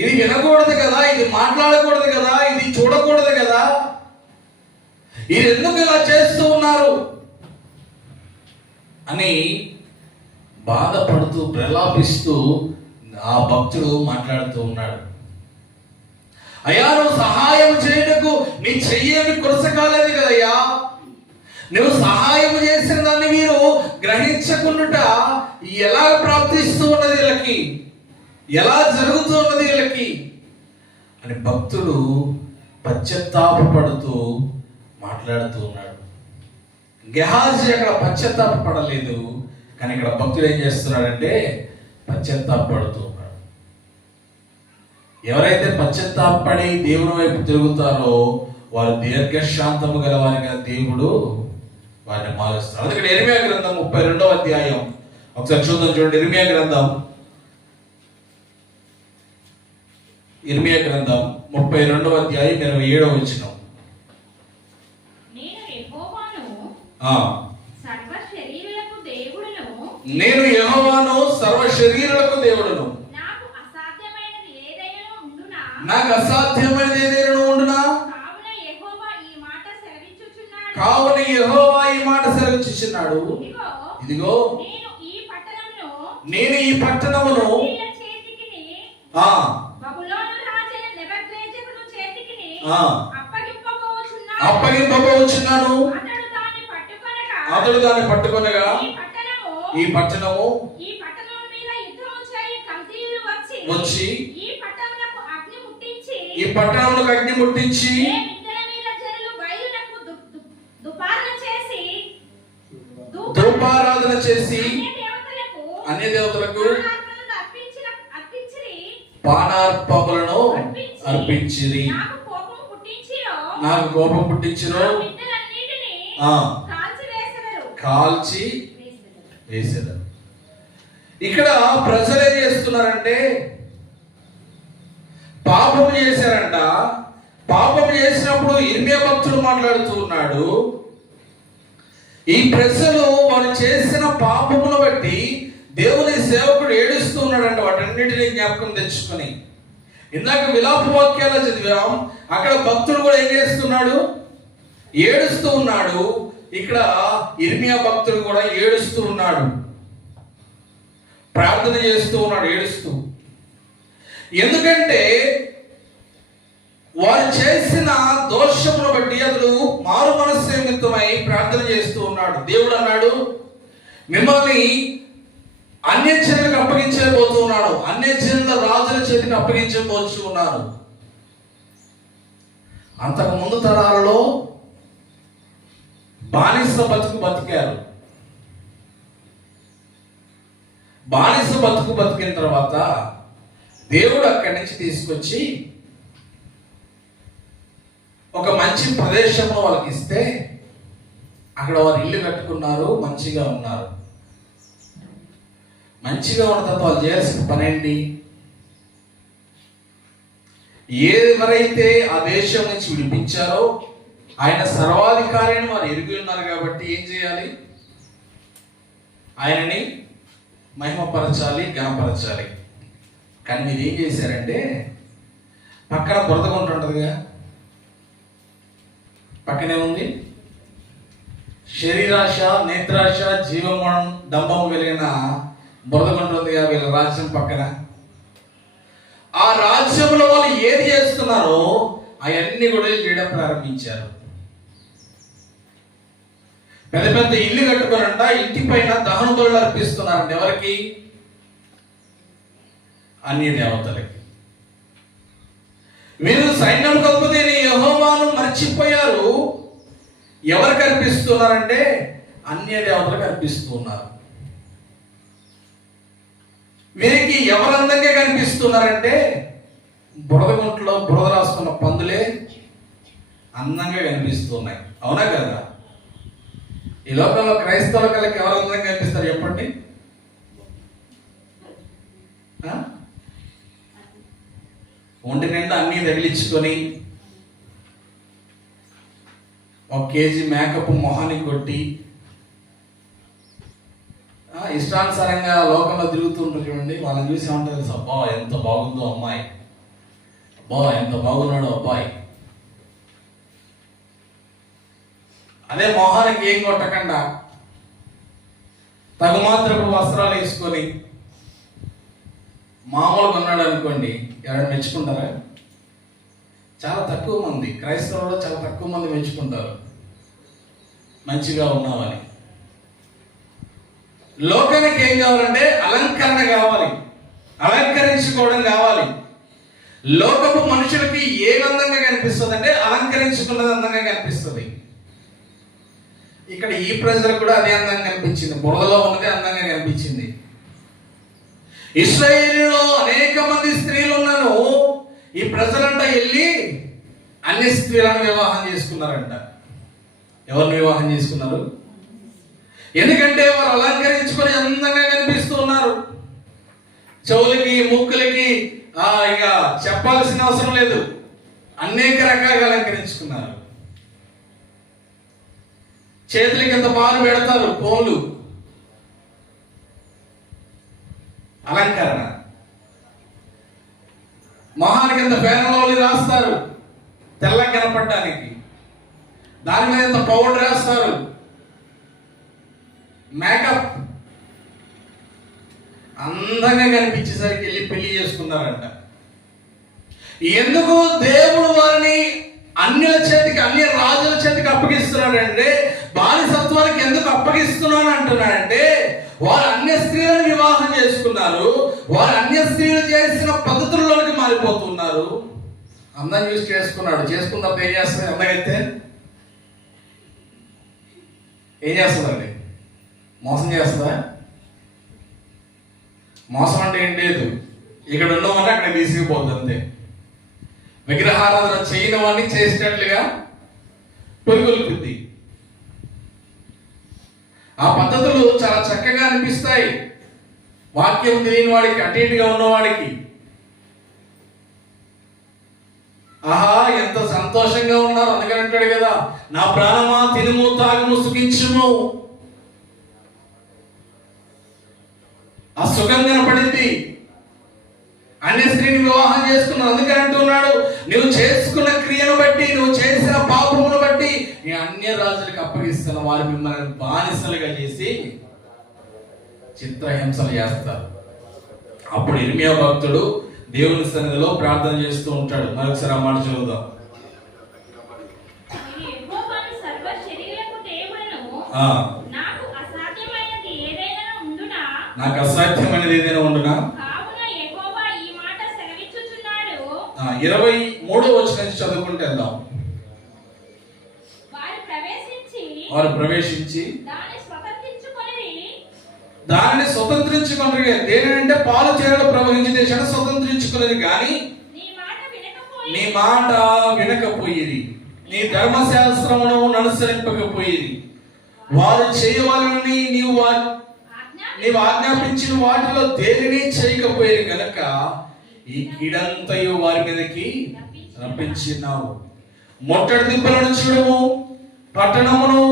ఇది వినకూడదు కదా, ఇది మాట్లాడకూడదు కదా, ఇది చూడకూడదు కదా, ఇది ఎందుకు ఇలా చేస్తూ ఉన్నారు? అని బాధపడుతూ ప్రలాపిస్తూ ఆ భక్తుడు మాట్లాడుతూ ఉన్నాడు. అయ్యా, నువ్వు సహాయం చేయటకు నీ చెయ్యేమి కొరసకాలేదు కదయ్యా. నువ్వు సహాయం చేసిన దాన్ని మీరు గ్రహించకుండా ఎలా ప్రాప్తిస్తూ ఉన్నది వీళ్ళకి, ఎలా జరుగుతూ ఉన్నది వీళ్ళకి అని భక్తుడు పశ్చాత్తాపడుతూ మాట్లాడుతూ ఉన్నాడు. గెహాజీ అక్కడ పశ్చాత్తాపడలేదు, కానీ ఇక్కడ భక్తుడు ఏం చేస్తున్నాడంటే పశ్చాత్తాపడుతూ ఉన్నాడు. ఎవరైతే పశ్చాత్తాపడి దేవుని వైపు తిరుగుతారో వారు దీర్ఘశాంతము గలవారిగా దేవుడు వారిని మారుస్తారు. అందుకని ఇర్మియా గ్రంథం 32వ అధ్యాయం ఒకసారి చూద్దాం. చూడండి, ఇర్మియా గ్రంథం 32వ అధ్యాయం 27వ వచనం. నేను యెహోవాను సర్వ శరీరులకు దేవుడును, నాకు అసాధ్యమైనది ఏదైనా ఉండునా. కావున యెహోవా ఈ మాట సెలవిచ్చుచున్నాడు, ఇదిగో నేను ఈ పట్టణమును అప్పగింపబోచున్నాను. అతడు దాన్ని పట్టుకొనగా ఈ పట్టణము వచ్చి ఈ పట్టణములకు అగ్ని ముట్టించి ధూపారాధన చేసి అన్య దేవతలకు పానార్పములను అర్పించిరి. నాకు కోపం పుట్టించిరో కాల్చి వేసేదారు. ఇక్కడ ప్రజలు ఏం చేస్తున్నారంటే పాపం చేశారంట. పాపం చేసినప్పుడు ఇర్మియా భక్తుడు మాట్లాడుతూ ఉన్నాడు, ఈ ప్రజలు వాళ్ళు చేసిన పాపమును బట్టి దేవుని సేవకుడు ఏడుస్తూ ఉన్నాడంట. వాటన్నిటిని జ్ఞాపకం తెచ్చుకొని ఇందాక విలాప వాక్యాలు చదివాం. అక్కడ భక్తుడు కూడా ఏం చేస్తున్నాడు, ఏడుస్తూ ఉన్నాడు. ఇక్కడ ఇర్మియా భక్తుడు కూడా ఏడుస్తూ ఉన్నాడు, ప్రార్థన చేస్తూ ఉన్నాడు ఏడుస్తూ. ఎందుకంటే వారు చేసిన దోషమును బట్టి అతడు మారు మనస్సు నిమిత్తమై ప్రార్థన చేస్తూ ఉన్నాడు. దేవుడు అన్నాడు, మిమ్మల్ని అన్యజనులకు అప్పగించబోతూ ఉన్నాడు, అన్యజనుల రాజుల చేతికి అప్పగించబోతూ ఉన్నాను. అంతకు ముందు తరాలలో బానిస బతుకు బతికారు. బానిస బతుకు బతికిన తర్వాత దేవుడు అక్కడి నుంచి తీసుకొచ్చి ఒక మంచి ప్రదేశంలో వాళ్ళకి ఇస్తే అక్కడ వారు ఇల్లు కట్టుకున్నారు, మంచిగా ఉన్నారు. మంచిగా ఉన్న తర్వాత వాళ్ళు చేయాల్సిన పని ఏంటి? ఎవరైతే ఆ దేశం నుంచి విడిపించారో ఆయన సర్వాధికారిని వారు ఎరిగి ఉన్నారు కాబట్టి ఏం చేయాలి? ఆయనని మహిమపరచాలి, ఘనపరచాలి. కానీ మీరు ఏం చేశారంటే పక్కన బురదగుంట ఉంటుందిగా, పక్కనే ఉంది శరీరాశ, నేత్రాశ, జీవమరణం, డంబము వెలిగిన బురదగుంట ఉందిగా వీళ్ళ రాజ్యం పక్కన. ఆ రాజ్యంలో వాళ్ళు ఏది చేస్తున్నారో అవన్నీ కూడా చేయడం ప్రారంభించారు. పెద్ద పెద్ద ఇల్లు కట్టుకోనంట, ఇంటి పైన దహన బలులు అర్పిస్తున్నారంట. ఎవరికి? అన్య దేవతలకి. వీరు సైన్యం కలిపితే యెహోవాను మర్చిపోయారు. ఎవరికి అర్పిస్తున్నారంటే అన్య దేవతలకు అర్పిస్తున్నారు. వీరికి ఎవరు అందంగా కనిపిస్తున్నారంటే బురదగుంట్లో బురద రాసుకున్న పందులే అందంగా కనిపిస్తున్నాయి. అవునా కదా? ఈ లోకంలో క్రైస్తవుల కళ్ళకి ఎవరు అందంగా కనిపిస్తారు చెప్పండి? ఒంటి నిండా అన్నీ తగిలించుకొని 1 కేజీ మేకప్ మొహానికి కొట్టి ఇష్టానుసారంగా లోకంలో తిరుగుతుంటారు చూడండి. వాళ్ళని చూసి ఏమంటారు? అబ్బా ఎంత బాగుందో అమ్మాయి, అబ్బా ఎంత బాగున్నాడు అబ్బాయి. అదే మొహానికి ఏం కొట్టకుండా తగుమాత్రపు వస్త్రాలు వేసుకొని మామూలుగా ఉన్నాడు అనుకోండి, ఎవరైనా మెచ్చుకుంటారా? చాలా తక్కువ మంది, క్రైస్తవులు చాలా తక్కువ మంది మెచ్చుకుంటారు మంచిగా ఉన్నామని. లోకానికి ఏం కావాలంటే అలంకరణ కావాలి, అలంకరించుకోవడం కావాలి. లోకపు మనుషులకి ఏ అందంగా కనిపిస్తుంది అంటే అలంకరించుకున్నది అందంగా కనిపిస్తుంది. ఇక్కడ ఈ ప్రజలకు కూడా అదే అందంగా కనిపించింది, బురదలో ఉన్నదే అందంగా కనిపించింది. ఇశ్రాయేలులో అనేక మంది స్త్రీలు ఉన్నాను, ఈ ప్రజలంట వెళ్ళి అన్ని స్త్రీలను వివాహం చేసుకున్నారంట. ఎవరిని వివాహం చేసుకున్నారు? ఎందుకంటే వారు అలంకరించుకొని అందంగా కనిపిస్తూ ఉన్నారు. చెవులకి ముక్కులకి ఇక చెప్పాల్సిన అవసరం లేదు, అనేక రకాలుగా అలంకరించుకున్నారు. చేతులకి ఎంత పాలు పెడతారు, పోలు, అలంకరణ. మొహానికి ఎంత పేనలోని రాస్తారు తెల్లగా కనపడడానికి, దాని మీద ఎంత పౌడర్ రాస్తారు, మేకప్. అందంగా కనిపించేసరికి వెళ్ళి పెళ్లి చేసుకున్నారంట. ఎందుకు దేవుడు వారిని అన్యుల చేతికి, అన్య రాజుల చేతికి అప్పగిస్తున్నాడంటే, బానిసత్వానికి ఎందుకు అప్పగిస్తున్నాను అంటున్నాడంటే, వారు అన్య స్త్రీలను వివాహం చేసుకున్నారు, వారు అన్య స్త్రీలు చేసిన పద్ధతుల్లోకి మారిపోతున్నారు. అందం చూసి చేసుకున్నాడు, చేసుకున్నప్పుడు ఏం చేస్తుంది? అందగైతే ఏం చేస్తుందండి? మోసం చేస్తుందా? మోసం అంటే ఏం లేదు, ఇక్కడ ఉన్నవాడిని అక్కడ తీసుకుపోద్ది అంతే. విగ్రహారాధన చేయని వాడిని చేసినట్లుగా పొరుగులుపుద్ది. ఆ పద్ధతులు చాలా చక్కగా అనిపిస్తాయి వాక్యం తెలియని వాడికి, అటు ఇటుగా ఉన్నవాడికి. ఆహా ఎంత సంతోషంగా ఉన్నారు, అందుకని అంటాడు కదా, నా ప్రాణమా తినుము తాగుము సుఖించుము. ఆ సుఖం కనపడింది. అన్య స్త్రీని వివాహం చేసుకున్నావు, అందుకని అంటున్నాడు, నువ్వు చేసుకున్న క్రియను బట్టి, నువ్వు చేసిన పాపమును బట్టి నీ అన్య రాజులకు అప్పగిస్తున్న వారు మిమ్మల్ని బానిసలుగా చేసి చిత్రహింసలు చేస్తారు. అప్పుడు ఇర్మియా భక్తుడు దేవుని సన్నిధిలో ప్రార్థన చేస్తూ ఉంటాడు. మరొకసారి ఆ మాట చదువుదాం. నాకు అసాధ్యమైనది ఏదైనా ఉండునా? 23వ వచనం నుంచి చదువుకుంటే వెళ్దాం. వారు ప్రవేశించి దానిని స్వతంత్రించుకుని, దేనంటే పాలు తేనెలు ప్రవహించి దేశాన్ని స్వతంత్రించుకున్నది, కానీ నీ మాట వినకపోయేది, నీ ధర్మశాస్త్రమును అనుసరింపకపోయేది. వారు చేయవాలని నీవు ఆజ్ఞాపించిన వాటిలో దేనిని చేయకపోయేది కనుక ఈ కీడంతయు వారి మీదకి రప్పించినావు. మొట్టడి దిబ్బలను చూడము, పట్టణమును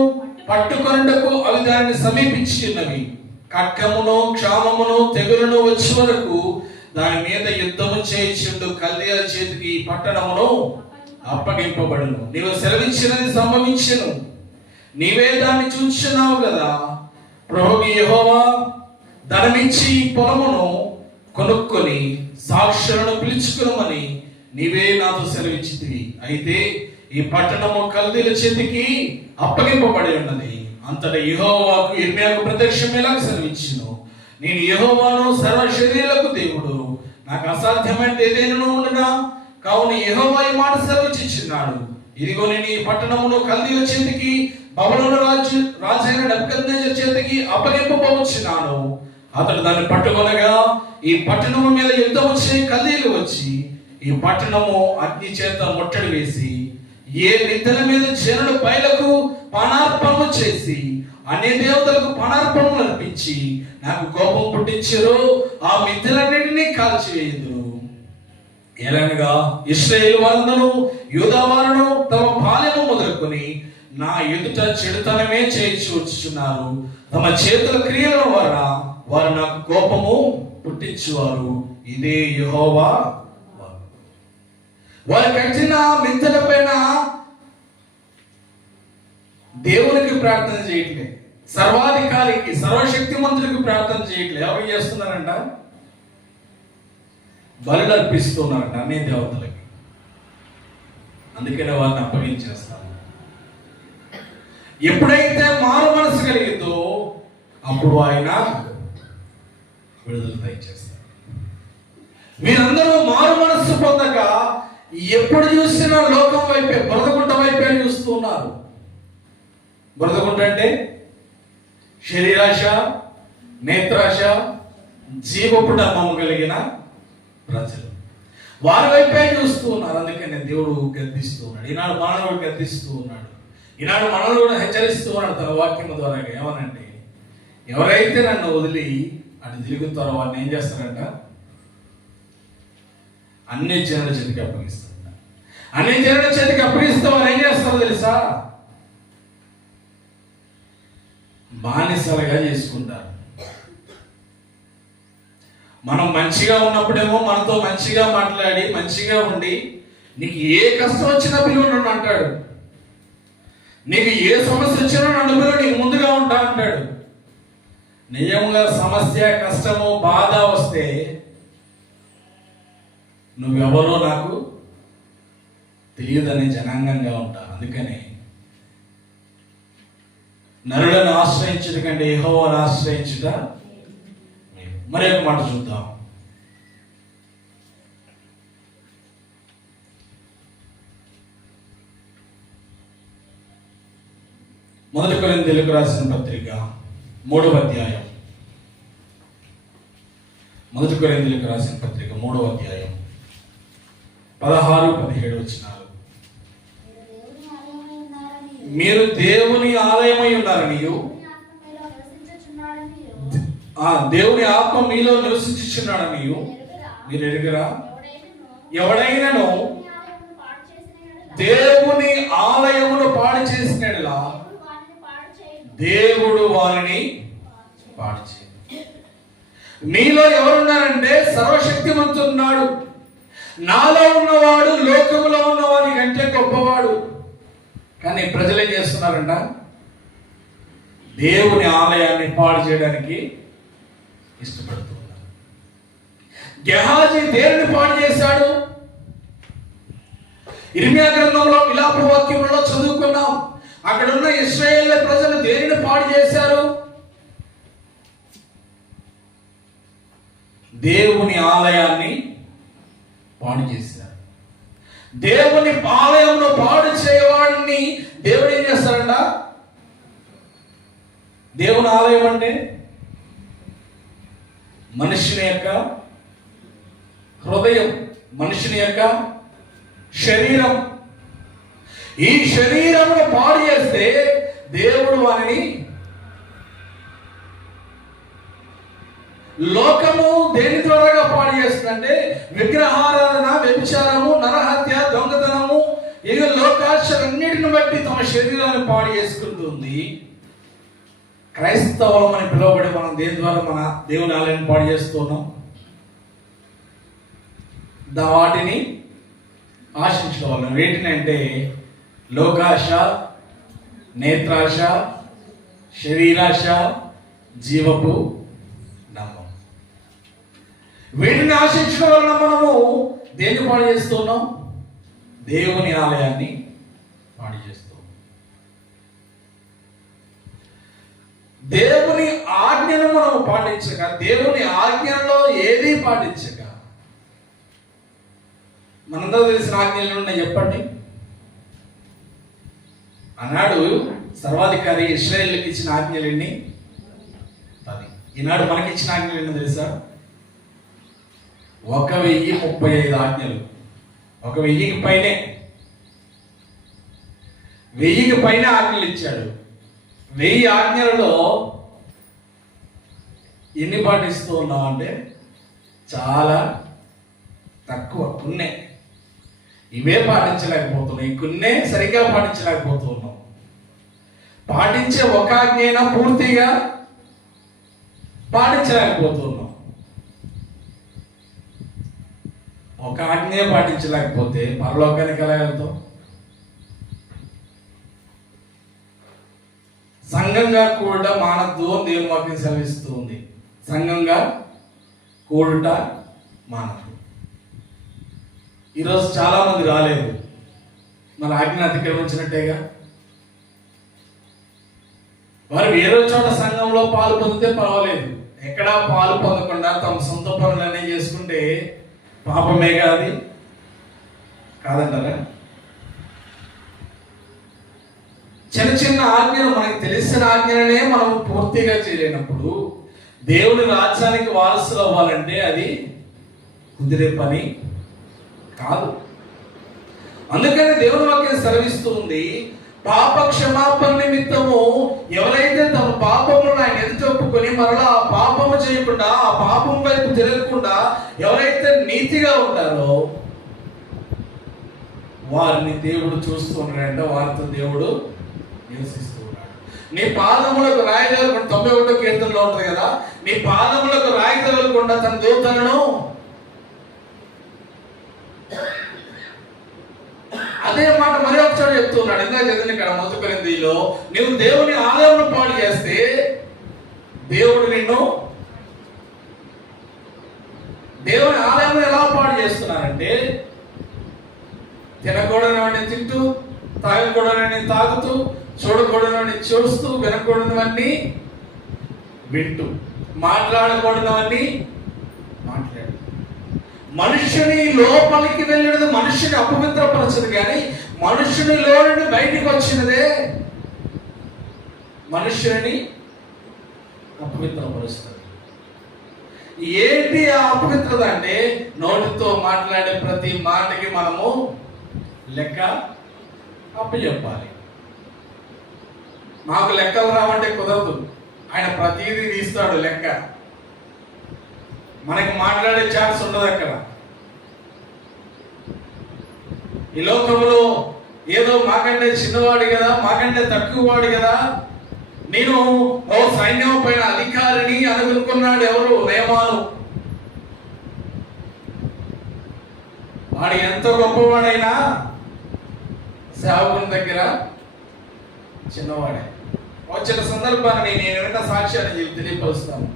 పట్టుకొనుటకు అవి దానిని సమీపించి ఉన్నవి. ఖడ్గమును క్షామమును తెగులును వచ్చే వరకు దాని మీద యుద్ధము చేయుచుండు కల్దీయుల చేతికి ఈ పట్టణమును అప్పగింపబడును. నీవు సెలవిచ్చినది సంభవించెను, నీవే దాన్ని చూచున్నావు కదా. ప్రభువు యెహోవా ధనమిచ్చి ఈ పొలమును కొనుక్కొని సాక్షులను పిలుచుకునమని నీవే నాతో సెలవిచ్చితివి. అయితే ఈ పట్టణము కల్దీయుల చేతికి అప్పగింపబడి ఉన్నది. అంతటా యెహోవాకు ఇర్మియాకు ప్రత్యక్షం ఎలా సెలవిచ్చును, నేను యెహోవాను సర్వ శరీరులకు దేవుడు, నాకు అసాధ్యమైనది ఏదైనా ఉండునా? కావున యెహోవా ఈ మాట సెలవిచ్చుచున్నాడు, ఇదిగో నేను ఈ పట్టణమును కల్దీయుల చేతికి, బబులోను రాజైన నెబుకద్నెజరు చేతికి అప్పగింపబోచున్నాను. అతడు దాన్ని పట్టుకొనగా ఈ పట్టణము మీద యుద్ధము చేయి కల్దీయులు వచ్చి ఈ పట్టణము అగ్ని చేత ముట్టడి వేసి ఏ మిద్దెల మీద జనుల పైలకు పానార్పణము చేసి అన్ని దేవతలకు పానార్పణము అర్పించి నాకు కోపం పుట్టించారు, ఆ మిద్దెలన్నింటినీ కాల్చివేయుదురు. ఎలాగనగా ఇశ్రాయేలు వారందరూ యూదా వారును తమ బాల్యము మొదలుకొని నా ఎదుట చెడుతనమే చేయించుచున్నారు. తమ చేతుల క్రియల వలన వారు నాకు కోపము పుట్టించువారు. ఇదే యెహోవా. వారు కట్టిన మిద్దెల పైన దేవునికి ప్రార్థన చేయట్లే, సర్వాధికారికి, సర్వశక్తిమంతుడికి ప్రార్థన చేయట్లేదు. ఎవరు చేస్తున్నారంట? బలులు అర్పిస్తున్నారంట అన్ని దేవతలకి. అందుకనే వారిని అప్పగించేస్తాను. ఎప్పుడైతే మారు మనసు కలిగిందో అప్పుడు ఆయన విడుదల దయచేస్తారు. మీరందరూ మారు మనస్సు పొందక ఎప్పుడు చూసినా లోకం వైపే, బురదగుంట వైపే చూస్తూ ఉన్నారు. బురదగుంట అంటే శరీరాశ, నేత్రాశ, జీవపు డమ్మము కలిగిన ప్రజలు. వారి వైపే చూస్తూ ఉన్నారు. అందుకనే దేవుడు గద్దిస్తూ ఉన్నాడు. ఈనాడు మనల్ని గద్దిస్తూ ఉన్నాడు. ఈనాడు మనల్ని కూడా హెచ్చరిస్తూ ఉన్నాడు తన వాక్యం ద్వారా. ఏమనంటే, ఎవరైతే నన్ను వదిలి అటు తిరుగుతారో వాడిని ఏం చేస్తారంట? అన్ని జనుల చేతికి అప్పగిస్తారు. అన్ని జనుల చేతికి అప్పగిస్తే వారు ఏం చేస్తారో తెలుసా? బానిసలుగా చేసుకుంటారు. మనం మంచిగా ఉన్నప్పుడేమో మనతో మంచిగా మాట్లాడి మంచిగా ఉండి, నీకు ఏ కష్టం వచ్చినా పిలువ నన్ను అంటాడు. నీకు ఏ సమస్య వచ్చినా నన్ను పిలువ, నీకు ముందుగా ఉంటా అంటాడు. నిజంగా సమస్య, కష్టము, బాధ వస్తే నువ్వెవరో నాకు తెలియదనే జనాంగంగా ఉంటారు. అందుకనే నరులను ఆశ్రయించుట కంటే యెహోవాను ఆశ్రయించుట. మరి ఒక మాట చూద్దాం. మొదటి కొరింథీయులకు రాసిన పత్రిక 3వ అధ్యాయం. మొదటి కొరింథీయులకు రాసిన పత్రిక 3వ అధ్యాయం 16-17 వచనాలు. మీరు దేవుని ఆలయమై ఉన్నారనియు, దేవుని ఆత్మ మీలో నివసించుచున్నాడనియు మీరు ఎరుగరా? ఎవడైనాను దేవుని ఆలయమును పాడు చేసినట్లా దేవుడు వారిని పాడు చేయడు. మీలో ఎవరున్నారంటే సర్వశక్తిమంతున్నాడు. నాలో ఉన్నవాడు లోకములో ఉన్నవాడి కంటే గొప్పవాడు. కానీ ప్రజలు ఏం చేస్తున్నారంట? దేవుని ఆలయాన్ని పాడు చేయడానికి ఇష్టపడుతున్నారు. గెహాజీ దేనిని పాడు చేశాడు? ఇర్మియా గ్రంథంలో విలాప వాక్యంలో చదువుకున్నాం. అక్కడ ఉన్న ఇశ్రాయేలు ప్రజలు దేనిని పాడు చేశారు? దేవుని ఆలయాన్ని పాడు చేశారు. దేవుని ఆలయంలో పాడు చేయవాడిని దేవుడు ఏం చేస్తాడంట? దేవుని ఆలయం అంటే మనుషుని యొక్క హృదయం, మనుషుని యొక్క శరీరం. ఈ శరీరమును పాడు చేస్తే దేవుడు వారిని, లోకము దేని ద్వారాగా పాడు చేస్తుందంటే విగ్రహారాధన, వ్యభిచారము, నరహత్య, దొంగతనము, ఇక లోకాశలన్నిటిని బట్టి తమ శరీరాన్ని పాడు చేసుకుంటుంది. క్రైస్తవం అని పిలువబడి మనం దేని ద్వారా మన దేవుని ఆలయాన్ని పాడు చేస్తున్నాం? వాటిని ఆశించడం వల్ల. వేటిని అంటే లోకాశ, నేత్రాశ, శరీరాశ, జీవపు నమ్మం. వీటిని ఆశించడం వలన మనము దేన్ని పాడు చేస్తున్నాం? దేవుని ఆలయాన్ని పాడు చేస్తున్నాం. దేవుని ఆజ్ఞను మనం పాటించక, దేవుని ఆజ్ఞలో ఏది పాటించక, మనందరూ తెలిసిన ఆజ్ఞలు ఉన్నాయి. చెప్పండి. ఆనాడు సర్వాధికారి ఇశ్రాయేలుకి ఇచ్చిన ఆజ్ఞలు ఎన్ని? 10. ఈనాడు మనకి ఇచ్చిన ఆజ్ఞలు ఎన్ని తెలుసా? 1035 ఆజ్ఞలు. 1000కి పైనే, 1000కి పైన ఆజ్ఞలు ఇచ్చాడు. 1000 ఆజ్ఞలలో ఎన్ని పాటిస్తూ ఉన్నాం అంటే చాలా తక్కువ. కొన్నే ఇవే పాటించలేకపోతున్నాం. ఈ కొన్నే సరిగ్గా పాటించలేకపోతూ ఉన్నాం. పాటించే ఒక ఆజ్ఞైనా పూర్తిగా పాటించలేకపోతున్నాం. ఒక ఆజ్ఞే పాటించలేకపోతే పరలోకానికి ఎలా వెళ్తాం? సంఘంగా కూడుట మానద్దు అని దేవుని వాక్యం సెలవిస్తూ ఉంది. సంఘంగా కూడుట మానద్దు. ఈరోజు చాలా మంది రాలేదు, మన ఆజ్ఞ అతిక్రమించినట్టేగా. వారు వేరే చోట సంఘంలో పాలు పొందితే పర్వాలేదు, ఎక్కడా పాలు పొందకుండా తమ సొంత పనులనే చేసుకుంటే పాపమే కాదు కాదంటారా? చిన్న చిన్న ఆజ్ఞలు, మనకి తెలిసిన ఆజ్ఞలనే మనం పూర్తిగా చేయలేనప్పుడు దేవుని రాజ్యానికి వారసులు అవ్వాలంటే అది కుదిరే పని కాదు. అందుకని దేవుని వాక్యం సెలవిస్తూ ఉంది, పాప క్షమాపణ నిమిత్తము ఎవరైతే తమ పాపములను ఆయన ఎదుట ఒప్పుకొని మరలా ఆ పాపము చేయకుండా, ఆ పాపం వైపు తిరగకుండా ఎవరైతే నీతిగా ఉంటారో వారిని దేవుడు చూస్తూ ఉన్నాడంటే వారితో దేవుడు నివసిస్తూ ఉన్నాడు. నీ పాదములకు రాయి తగలకుండా, 91వ కీర్తనలో ఉంటుంది కదా, నీ పాదములకు రాయి తగలకుండా తన దూతలను, అదే మాట మరి ఒకసారి చెప్తున్నాడు. ఇందాక చదివిన ఇక్కడ 1 కొరింథీలో, నువ్వు దేవుని ఆలయంను పాడు చేస్తే దేవుడు నిన్ను, దేవుని ఆలయం ఎలా పాడు చేస్తున్నారంటే తినకూడనివన్నీ తింటూ, తాగకూడని తాగుతూ, చూడకూడనివన్నీ చూస్తూ, వినకూడనివన్నీ వింటూ, మాట్లాడకూడనివన్నీ మాట్లాడు. మనుషుని లోపలికి వెళ్ళినది మనుషుని అపవిత్రపరచదు, కానీ మనుషునిలో నుండి బయటికి వచ్చినదే మనుషుని అపవిత్రపరుస్తుంది. ఏంటి ఆ అపవిత్రత అంటే, నోటితో మాట్లాడే ప్రతి మాటకి మనము లెక్క అప్పచెప్పాలి. మాకు లెక్కలు రావంటే కుదరదు, ఆయన ప్రతిదీ తీస్తాడు లెక్క. మనకి మాట్లాడే ఛాన్స్ ఉండదు అక్కడ. ఈ లోకంలో ఏదో మాకంటే చిన్నవాడు కదా, మాకంటే తక్కువ వాడు కదా, నేను ఓ సైన్యం పైన అధికారిని అనుకున్నాడు ఎవరు? నేమాను. వాడు ఎంత గొప్పవాడైనా సేవకుని దగ్గర చిన్నవాడే. వచ్చిన సందర్భాన్ని నేను విన్న సాక్ష్యాన్ని తెలియపరుస్తాను.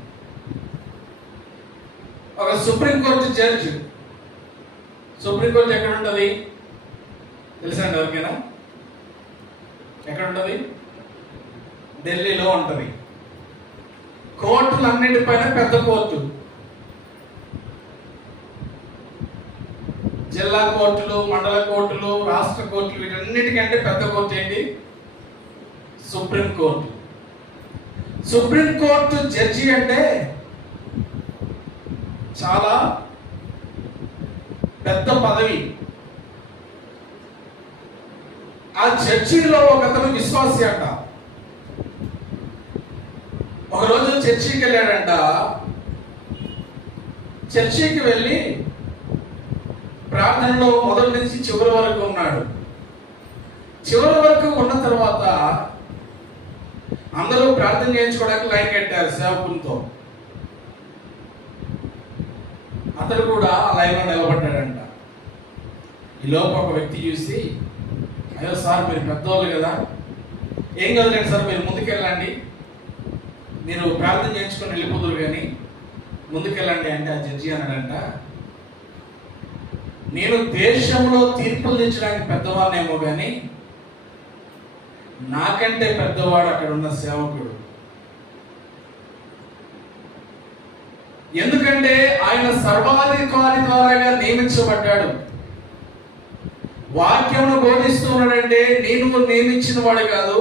ఒక సుప్రీంకోర్టు జడ్జి, సుప్రీంకోర్టు ఎక్కడ ఉంటుంది తెలుసా అండి ఎవరికైనా? ఎక్కడ ఉంటుంది? ఢిల్లీలో ఉంటుంది. కోర్టులన్నిటిపైన పెద్ద కోర్టు, జిల్లా కోర్టులు, మండల కోర్టులు, రాష్ట్ర కోర్టులు, వీటన్నిటికంటే పెద్ద కోర్టు ఏంటి? Supreme court. Supreme court judge అంటే చాలా పెద్ద పదవి. ఆ చర్చిలో ఒకతను విశ్వాసి అంట. ఒకరోజు చర్చికి వెళ్ళాడంట. చర్చికి వెళ్ళి ప్రార్థనలో మొదటి నుంచి చివరి వరకు ఉన్నాడు. చివరి వరకు ఉన్న తర్వాత అందరూ ప్రార్థన చేయించుకోవడానికి లైన్ కట్టారు సేవకులతో. అతడు కూడా ఆ లైన్లో నిలబడ్డాడంట. ఈ లోపు ఒక వ్యక్తి చూసి, అయ్యో సార్ మీరు పెద్దవాళ్ళు కదా, ఏం కదలేండి సార్, మీరు ముందుకెళ్ళండి, మీరు ప్రార్థన చేయించుకొని వెళ్ళిపోదురు కానీ ముందుకెళ్ళండి అంటే ఆ జడ్జి అన్నాడంట, నేను దేశంలో తీర్పులు తెచ్చడానికి పెద్దవాడినేమో కానీ నాకంటే పెద్దవాడు అక్కడ ఉన్న సేవకుడు. ఎందుకంటే ఆయన సర్వాధికారి ద్వారా నియమించబడ్డాడు. వాక్యమును బోధిస్తూ ఉన్నాడంటే నేను నియమించిన వాడు కాదు,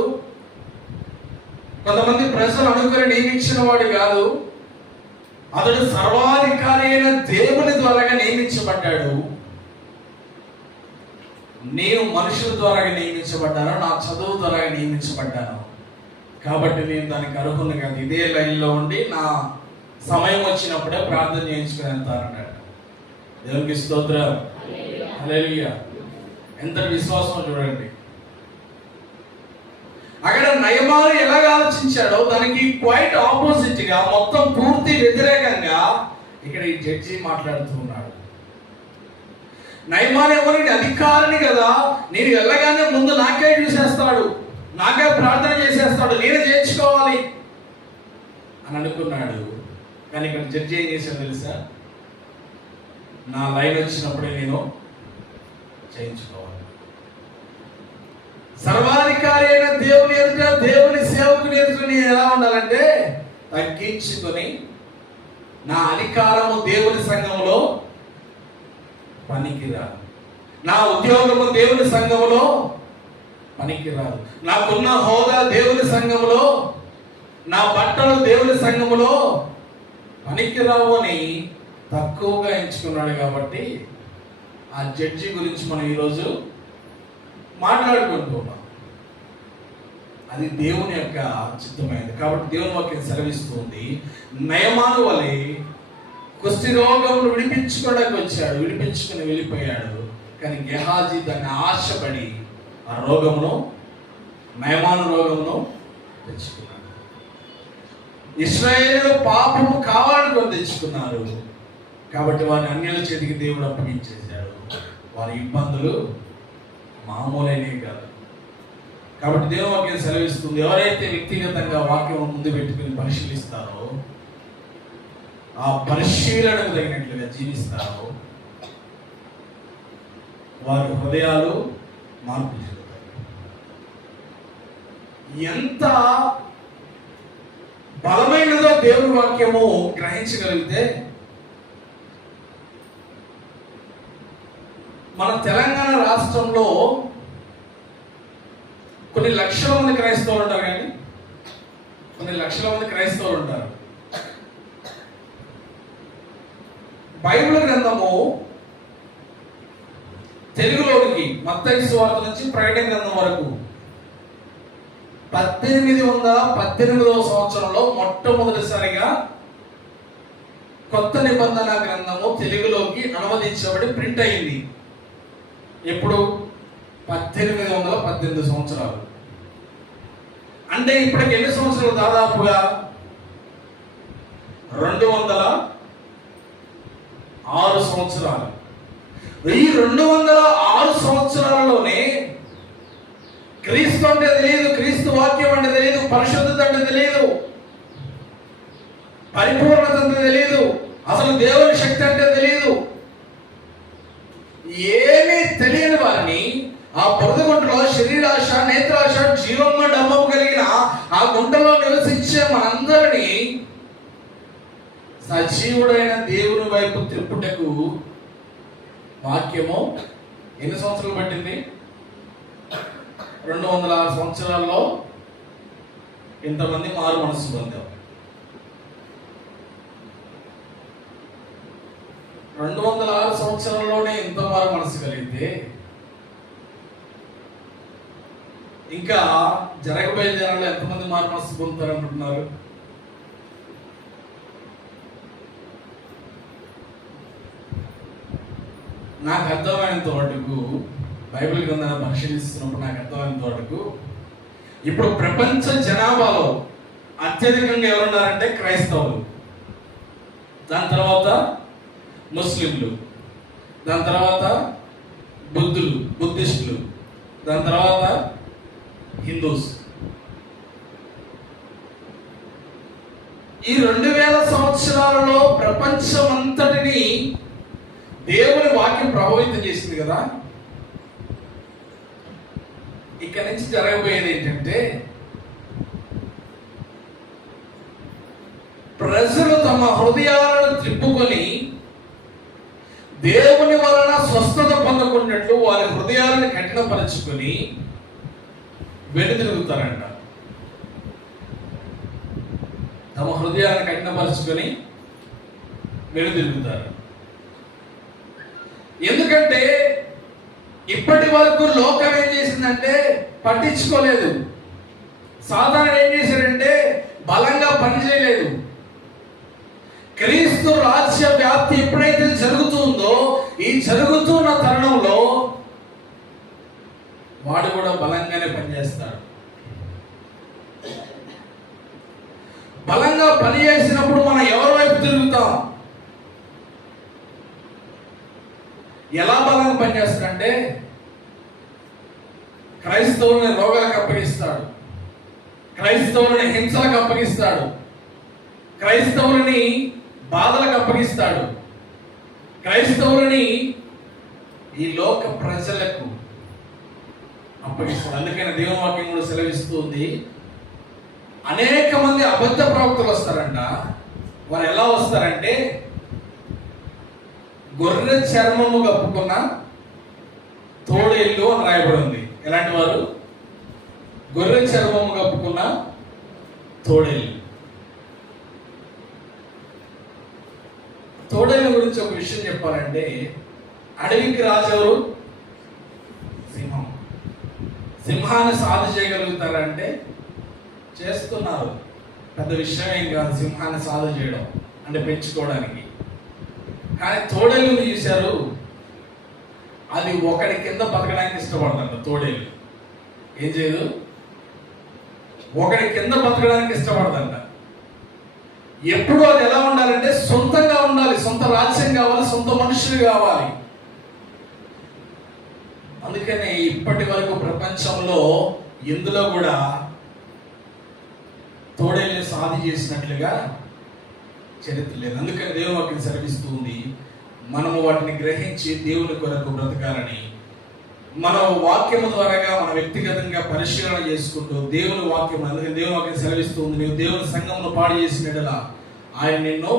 కొంతమంది ప్రజలు అనుకుని నియమించిన వాడు కాదు, అతడు సర్వాధికారి అయిన దేవుని ద్వారా నియమించబడ్డాడు. నేను మనుషుల ద్వారా నియమించబడ్డాను, నా చదువు ద్వారా నియమించబడ్డాను, కాబట్టి నేను దానికి అర్హుని కాదు. ఇదే లైన్లో ఉండి నా సమయం వచ్చినప్పుడే ప్రార్థన చేయించుకుని వెళ్తానన్నాడు. దేవునికి స్తోత్రం, హల్లెలూయా. ఎంత విశ్వాసం చూడండి. అక్కడ నయమాను ఎలాగ ఆలోచించాడో దానికి క్వైట్ ఆపోజిట్ గా, మొత్తం పూర్తి వ్యతిరేకంగా ఇక్కడ ఈ జడ్జి మాట్లాడుతూ ఉన్నాడు. నయమాను ఎవరిని? అధికారిని కదా, నేను వెళ్ళగానే ముందు నాకే చూసేస్తాడు, నాకే ప్రార్థన చేసేస్తాడు, నేను చేయించుకోవాలి అని అనుకున్నాడు. కానీ ఇక్కడ జడ్జి ఏం చేశాడు తెలుసా? నా లైన్ వచ్చినప్పుడే నేను చేయించుకోవాలి. సర్వాధికారి అయిన దేవుని ఎదుట, దేవుని సేవకుని ఎదుట నేను ఎలా ఉండాలంటే తగ్గించుకొని, నా అధికారము దేవుని సంఘంలో పనికిరాదు, నా ఉద్యోగము దేవుని సంఘములో పనికిరాదు, నాకున్న హోదా దేవుని సంఘములో, నా బట్టలు దేవుని సంఘములో పనికిరావు అని తక్కువగా ఎంచుకున్నాడు. కాబట్టి ఆ జడ్జి గురించి మనం ఈరోజు మాట్లాడుకుంటున్నాం. అది దేవుని యొక్క చిత్తమైనది. కాబట్టి దేవుని వాక్యం సెలవిస్తుంది, నయమాను వలె కుష్టి రోగమును విడిపించుకోవడానికి వచ్చాడు, విడిపించుకుని వెళ్ళిపోయాడు. కానీ గెహాజీ దాన్ని ఆశపడి ఆ రోగమును, నయమాను రోగమును తెచ్చుకున్నాడు. ఇశ్రాయేలు పాపము కావాలని తెచ్చుకున్నారు. కాబట్టి వారిని అన్యుల చేతికి దేవుడు అప్పగించేశాడు. వారి ఇబ్బందులు మామూలైనవి కాదు. కాబట్టి దేవుని వాక్యం సెలవిస్తుంది, ఎవరైతే వ్యక్తిగతంగా వాక్యం ముందు పెట్టుకుని పరిశీలిస్తారో, ఆ పరిశీలనకు తగినట్లుగా జీవిస్తారో, వారి హృదయాలు మార్పు చెందుతాయి. ఎంత బలమైనదో దేవుని వాక్యము గ్రహించగలిగితే, మన తెలంగాణ రాష్ట్రంలో కొన్ని లక్షల మంది క్రైస్తవులు ఉంటారు. కానీ కొన్ని లక్షల మంది క్రైస్తవులు ఉంటారు. బైబిల్ గ్రంథము తెలుగులోనికి మత్తయి సువార్త నుంచి ప్రకటన గ్రంథం వరకు 1818వ సంవత్సరంలో మొట్టమొదటిసారిగా కొత్త నిబంధన గ్రంథము తెలుగులోకి అనువదించబడి ప్రింట్ అయింది. ఎప్పుడు? 1818 సంవత్సరాలు. అంటే ఇప్పటికి ఎన్ని సంవత్సరాలు? దాదాపుగా 206 సంవత్సరాలు. ఈ 206 సంవత్సరాలలోనే క్రీస్తు అంటే తెలియదు, క్రీస్తు వాక్యం అంటే తెలియదు, పరిశుద్ధత అంటే తెలియదు, పరిపూర్ణత అంటే తెలియదు, అసలు దేవుని శక్తి అంటే తెలియదు. ఏమీ తెలియని వారిని ఆ బురద గుంటలో శరీరాశ, నేత్రాశ, జీవమ్మ డమ్మము కలిగిన ఆ గుంటలో నివసించే మనందరినీ సజీవుడైన దేవుని వైపు తిప్పుటకు వాక్యము ఎన్ని సంవత్సరాలు పట్టింది? 206 సంవత్సరాల్లో ఇంతమంది మారు మనసు పొందాం. 206 సంవత్సరాల్లోనే ఇంత మారు మనసు కలిగితే ఇంకా జరగబోయే జనాల్లో ఎంతమంది మారు మనసు పొందుతారు అనుకుంటున్నారు? నాకు అర్థమైనంత మటుకు, బైబిల్ గ్రంథాన్ని పరిశీలిస్తున్నప్పుడు నాకు అర్థమైనంత మటుకు, ఇప్పుడు ప్రపంచ జనాభాలో అత్యధికంగా ఎవరున్నారంటే క్రైస్తవులు, దాని తర్వాత ముస్లింలు, దాని తర్వాత బుద్ధిస్టులు, దాని తర్వాత హిందూస్. ఈ 2000 సంవత్సరాలలో ప్రపంచం అంతటిని దేవుని వాక్యం ప్రభావితం చేసింది కదా. ఇక్కడి నుంచి జరగబోయేది ఏంటంటే, ప్రజలు తమ హృదయాలను త్రిప్పుకొని దేవుని వలన స్వస్థత పొందకున్నట్లు వారి హృదయాలను కఠినపరచుకొని వెనుతిరుగుతారంట. తమ హృదయాలను కఠినపరచుకొని వెనుతిరుగుతారు. ఎందుకంటే ఇప్పటి వరకు లోకం ఏం చేసిందంటే పట్టించుకోలేదు. సాధారణ ఏం చేశారంటే బలంగా పనిచేయలేదు. క్రీస్తు రాజ్య వ్యాప్తి ఎప్పుడైతే జరుగుతుందో, ఈ జరుగుతున్న తరుణంలో వాడు కూడా బలంగానే పనిచేస్తాడు. బలంగా పనిచేసినప్పుడు మనం ఎవరి వైపు తిరుగుతాం? ఎలా బలంగా పనిచేస్తాడంటే, క్రైస్తవుల్ని రోగాలకు అప్పగిస్తాడు, క్రైస్తవులని హింసలకు అప్పగిస్తాడు, క్రైస్తవులని బాధలకు అప్పగిస్తాడు, క్రైస్తవులని ఈ లోక ప్రజలకు అప్పగిస్తాడు. అందుకని దేవుని వాక్యం కూడా సెలవిస్తుంది, అనేక మంది అబద్ధ ప్రవక్తలు వస్తారంట. వారు ఎలా వస్తారంటే గొర్రె చర్మము కప్పుకున్న తోడేళ్ళు అని రాయబడి ఉంది. ఎలాంటి వారు? గొర్రె చర్మము కప్పుకున్న తోడేళ్ళు. తోడేళ్ళ గురించి ఒక విషయం చెప్పాలంటే, అడవికి రాజు ఎవరు? సింహం. సింహాన్ని సాధు చేయగలుగుతారంటే చేస్తున్నారు, పెద్ద విషయం ఏం కాదు సింహాన్ని సాధు చేయడం అంటే పెంచుకోవడానికి. కానీ తోడేళ్ళు చూశారు, అది ఒకటి కింద బతకడానికి ఇష్టపడదంట. తోడేళ్ళు ఏం చేయదు, ఒకటి కింద బతకడానికి ఇష్టపడదంట. ఎప్పుడు అది ఎలా ఉండాలంటే సొంతంగా ఉండాలి, సొంత రాజ్యం కావాలి, సొంత మనుషులు కావాలి. అందుకని ఇప్పటి వరకు ప్రపంచంలో ఎందులో కూడా తోడేళ్ళని సాధి చేసినట్లుగా చరిత్ర లేదు. అందుకని దేవుని వాక్యం సెలవిస్తుంది, మనము వాటిని గ్రహించి దేవుని కొరకు బ్రతకాలని, మన వాక్యము ద్వారాగా మన వ్యక్తిగతంగా పరిశీలన చేసుకుంటూ దేవుని వాక్యం, అందుకని దేవుని వాక్యం సెలవిస్తుంది, నీవు దేవుని సంఘంలో పాడు చేసినట్లా ఆయన నిన్ను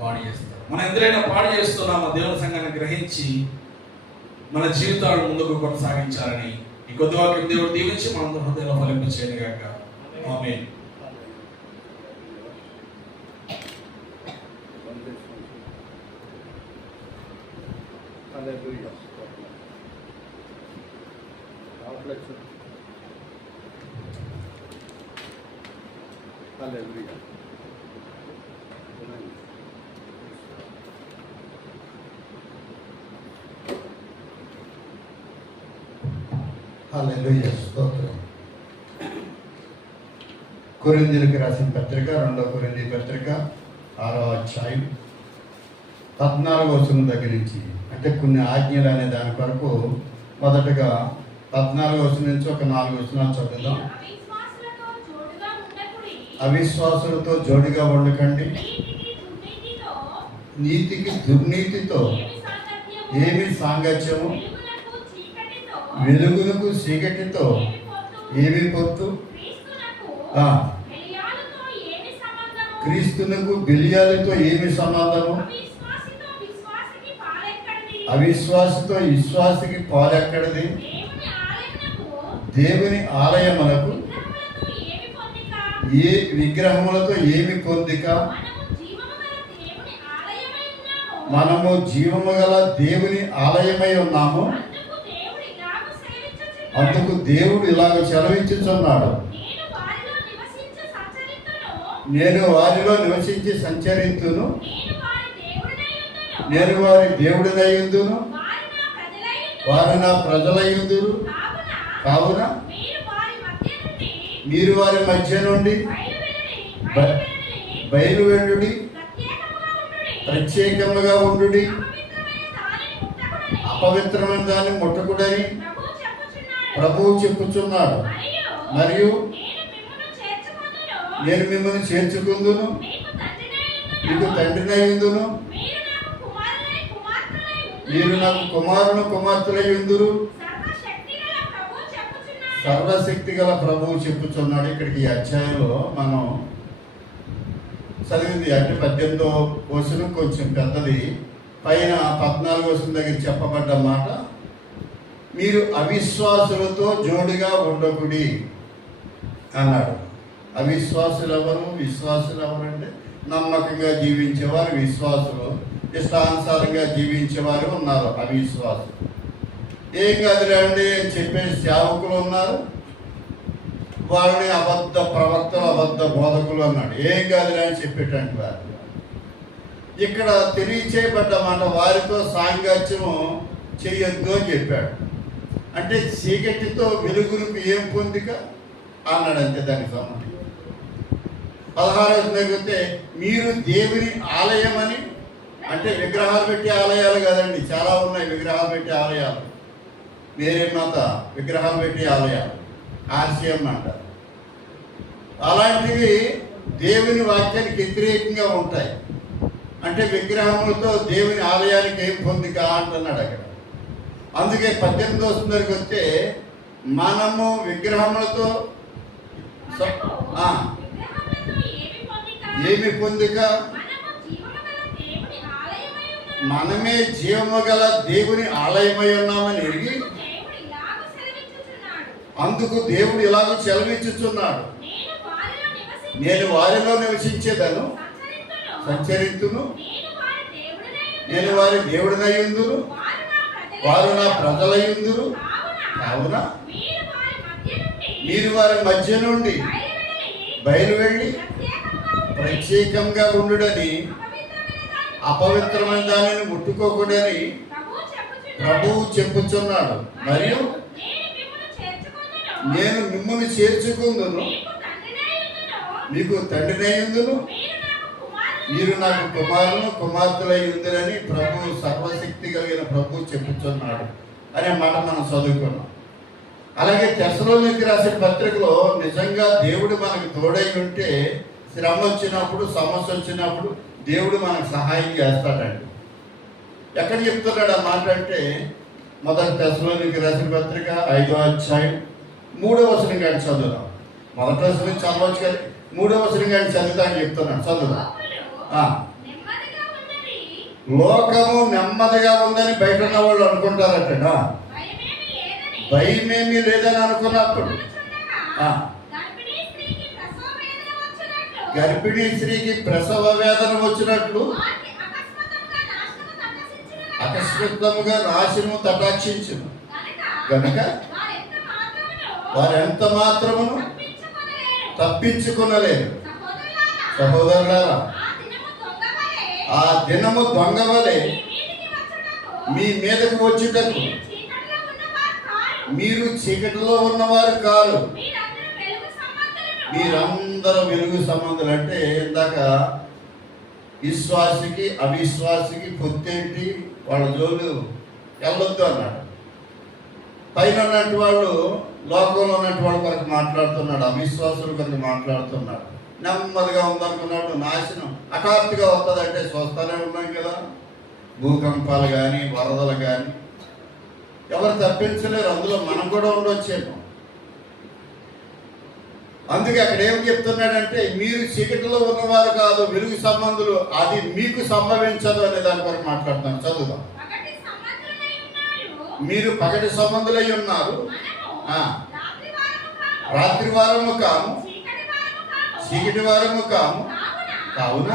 పాడు చేస్తాడు. మనం ఎందులైనా పాడు చేస్తున్నామో దేవుని సంఘాన్ని గ్రహించి మన జీవితాలను ముందుకు కొనసాగించాలని ఈ కొద్ది వాక్యం దేవుడు దీవించి మన హృదయంలో ఫలింపచేయను గాక. ఆమేన్. హల్లెలూయా, స్తోత్రం. కొరింథీయులకు రాసిన పత్రిక, 2వ కొరింథీ పత్రిక 6వ అధ్యాయం 14వ వచనం దగ్గర నుంచి, అంటే కొన్ని ఆజ్ఞలు అనే దాని కొరకు మొదటగా 14వ వచనం నుంచి ఒక 4 వచనాలు చదువుదాం. అవిశ్వాసులతో జోడిగా ఉండకండి, నీతికి దుర్నీతితో ఏమి సాంగత్యము, వెలుగునకు చీకటితో ఏమి పొత్తు, క్రీస్తునకు బిలియాలతో ఏమి సంబంధము, అవిశ్వాసతో విశ్వాసికి పాలెక్కడిది, దేవుని ఆలయమునకు ఏ విగ్రహములతో ఏమి పొందిక, మనము జీవము గల దేవుని ఆలయమై ఉన్నాము. అందుకు దేవుడు ఇలాగ సెలవిచ్చుచున్నాడు, నేను వారిలో నివసించి సంచరింతును, నేను వారి దేవుడినయ్యుందును, వారు నా ప్రజలయ్యుందురు. కావున మీరు వారి మధ్య నుండి బయలువెళ్ళుడి, ప్రత్యేకముగా ఉండుడి, అపవిత్రమైన దాన్ని ముట్టకుడని ప్రభువు చెప్పుచున్నాడు. మరియు నేను మిమ్మల్ని చేర్చుకుందును, మీకు తండ్రినయ్యుందును, మీరు నాకు కుమారుని కుమార్తెలయ్యుందురు. సర్వశక్తి గల ప్రభువు చెప్పుచున్నాడు. ఇక్కడికి ఈ అధ్యాయంలో మనం చదివింది అంటే 18వ వచనం కొంచెం పెద్దది, పైన 14వ వచనం దగ్గర చెప్పబడ్డ మాట, మీరు అవిశ్వాసులతో జోడిగా ఉండకుడి అన్నాడు. అవిశ్వాసులు ఎవరు, విశ్వాసులు ఎవరంటే నమ్మకంగా జీవించేవారు విశ్వాసులు, ఇష్టానుసారంగా జీవించేవారు ఉన్నారు అవిశ్వాసులు. ఏం కాదులేండి అని చెప్పే సేవకులు ఉన్నారు, వాళ్ళని అబద్ధ ప్రవక్తలు, అబద్ధ బోధకులు అన్నాడు. ఏం కాదులే అని చెప్పేటండి వారు. ఇక్కడ తెలియచేయబడ్డ మాట, వారితో సాంగత్యము చెయ్యొద్దు అని చెప్పాడు. అంటే చీకటితో వెలుగులకు ఏం పొందిక అన్నాడు, అంతే దానికి సంబంధించి. 16వ జరిగితే మీరు దేవుని ఆలయం అని, అంటే విగ్రహాలు పెట్టే ఆలయాలు కాదండి, చాలా ఉన్నాయి విగ్రహాలు పెట్టే ఆలయాలు. మేరీ మాత విగ్రహాలు పెట్టి ఆలయాలు, ఆర్సిఎం అంటారు. అలాంటివి దేవుని వాక్యానికి వ్యతిరేకంగా ఉంటాయి. అంటే విగ్రహములతో దేవుని ఆలయానికి ఏం పొందిక అంటున్నాడు అక్కడ. అందుకే 18వ వచనం దగ్గరికి వస్తే మనము విగ్రహములతో ఏమి పొందిక, మనమే జీవము గల దేవుని ఆలయమై ఉన్నామని ఎరిగి అందుకు దేవుడు ఇలాగ సెలవిచ్చుచున్నాడు, నేను వారిలో నివసించేదను, సంచరితును, నేను వారి దేవుడినయ్యుందును, వారు నా ప్రజలయ్యుందురు. కావున మీరు వారి మధ్య నుండి బయలు వెళ్ళి ప్రత్యేకంగా ఉండుడని, అపవిత్రమైన దానిని ముట్టుకోకూడని ప్రభువు చెప్పుచున్నాడు. మరియు నేను మిమ్మల్ని చేర్చుకుందును, మీకు తండ్రినయ్యుందును, మీరు నాకు కుమారులు కుమార్తెలై ఉందిరని ప్రభు, సర్వశక్తి కలిగిన ప్రభు చెప్పుచున్నాడు అనే మాట మనం చదువుకున్నాం. అలాగే తెస్సలోనికీ రాసిన పత్రికలో నిజంగా దేవుడు మనకు తోడై ఉంటే శ్రమ వచ్చినప్పుడు, సమస్య వచ్చినప్పుడు దేవుడు మనకు సహాయం చేస్తాడండి. ఎక్కడ చెప్తున్నాడు ఆ మాట అంటే, మొదటి తెస్సలోనికీ రాసిన పత్రిక 5వ అధ్యాయం 3వ వచనం కానీ చదువుదాం. మొదటి వచనం చదవచ్చు కానీ 3వ వచనం కానీ చదువుతాను చెప్తున్నాను, చదువుదాం. లోకము నెమ్మదిగా ఉందని బయట ఉన్న వాళ్ళు అనుకుంటారట. భయమేమీ లేదని అనుకున్నప్పుడు గర్భిణీ స్త్రీకి ప్రసవ వేదన వచ్చినట్లు అకస్మాత్తుగా నాశనము తటాక్షించును గనుక వారెంత మాత్రమును తప్పించుకొనలేరు. సహోదరులారా, ఆ దినము దొంగవలే మీ మీదకు వచ్చుటకు మీరు చీకటిలో ఉన్నవారు కారు, మీరందరూ వెలుగు సంబంధులు. అంటే ఇందాక విశ్వాసికి అవిశ్వాసికి పొత్తేంటి, వాళ్ళ జోలు వెళ్ళొద్దు అన్నాడు. పైన ఉన్నట్టు వాళ్ళు, లోకంలో ఉన్నట్టు వాళ్ళ కొరకు మాట్లాడుతున్నాడు, అవిశ్వాసుల కొరకు మాట్లాడుతున్నాడు. నెమ్మదిగా ఉందనుకున్నాడు, నాశనం హఠాత్తుగా వస్తుందంటే చూస్తూనే ఉన్నాం కదా. భూకంపాలు కానీ వరదలు కానీ ఎవరు తప్పించలేరు, అందులో మనం కూడా ఉండొచ్చేమో. అందుకే అక్కడ ఏం చెప్తున్నాడంటే, మీరు చీకటిలో ఉన్నవారు కాదు, వెలుగు సంబంధులు, అది మీకు సంభవించదు అనే దాని కొరకు మాట్లాడుతాను. చదువుదాం. మీరు పగటి సంబంధులై ఉన్నారు, రాత్రి వారము కాము, చీకటి వారము కాము. కావున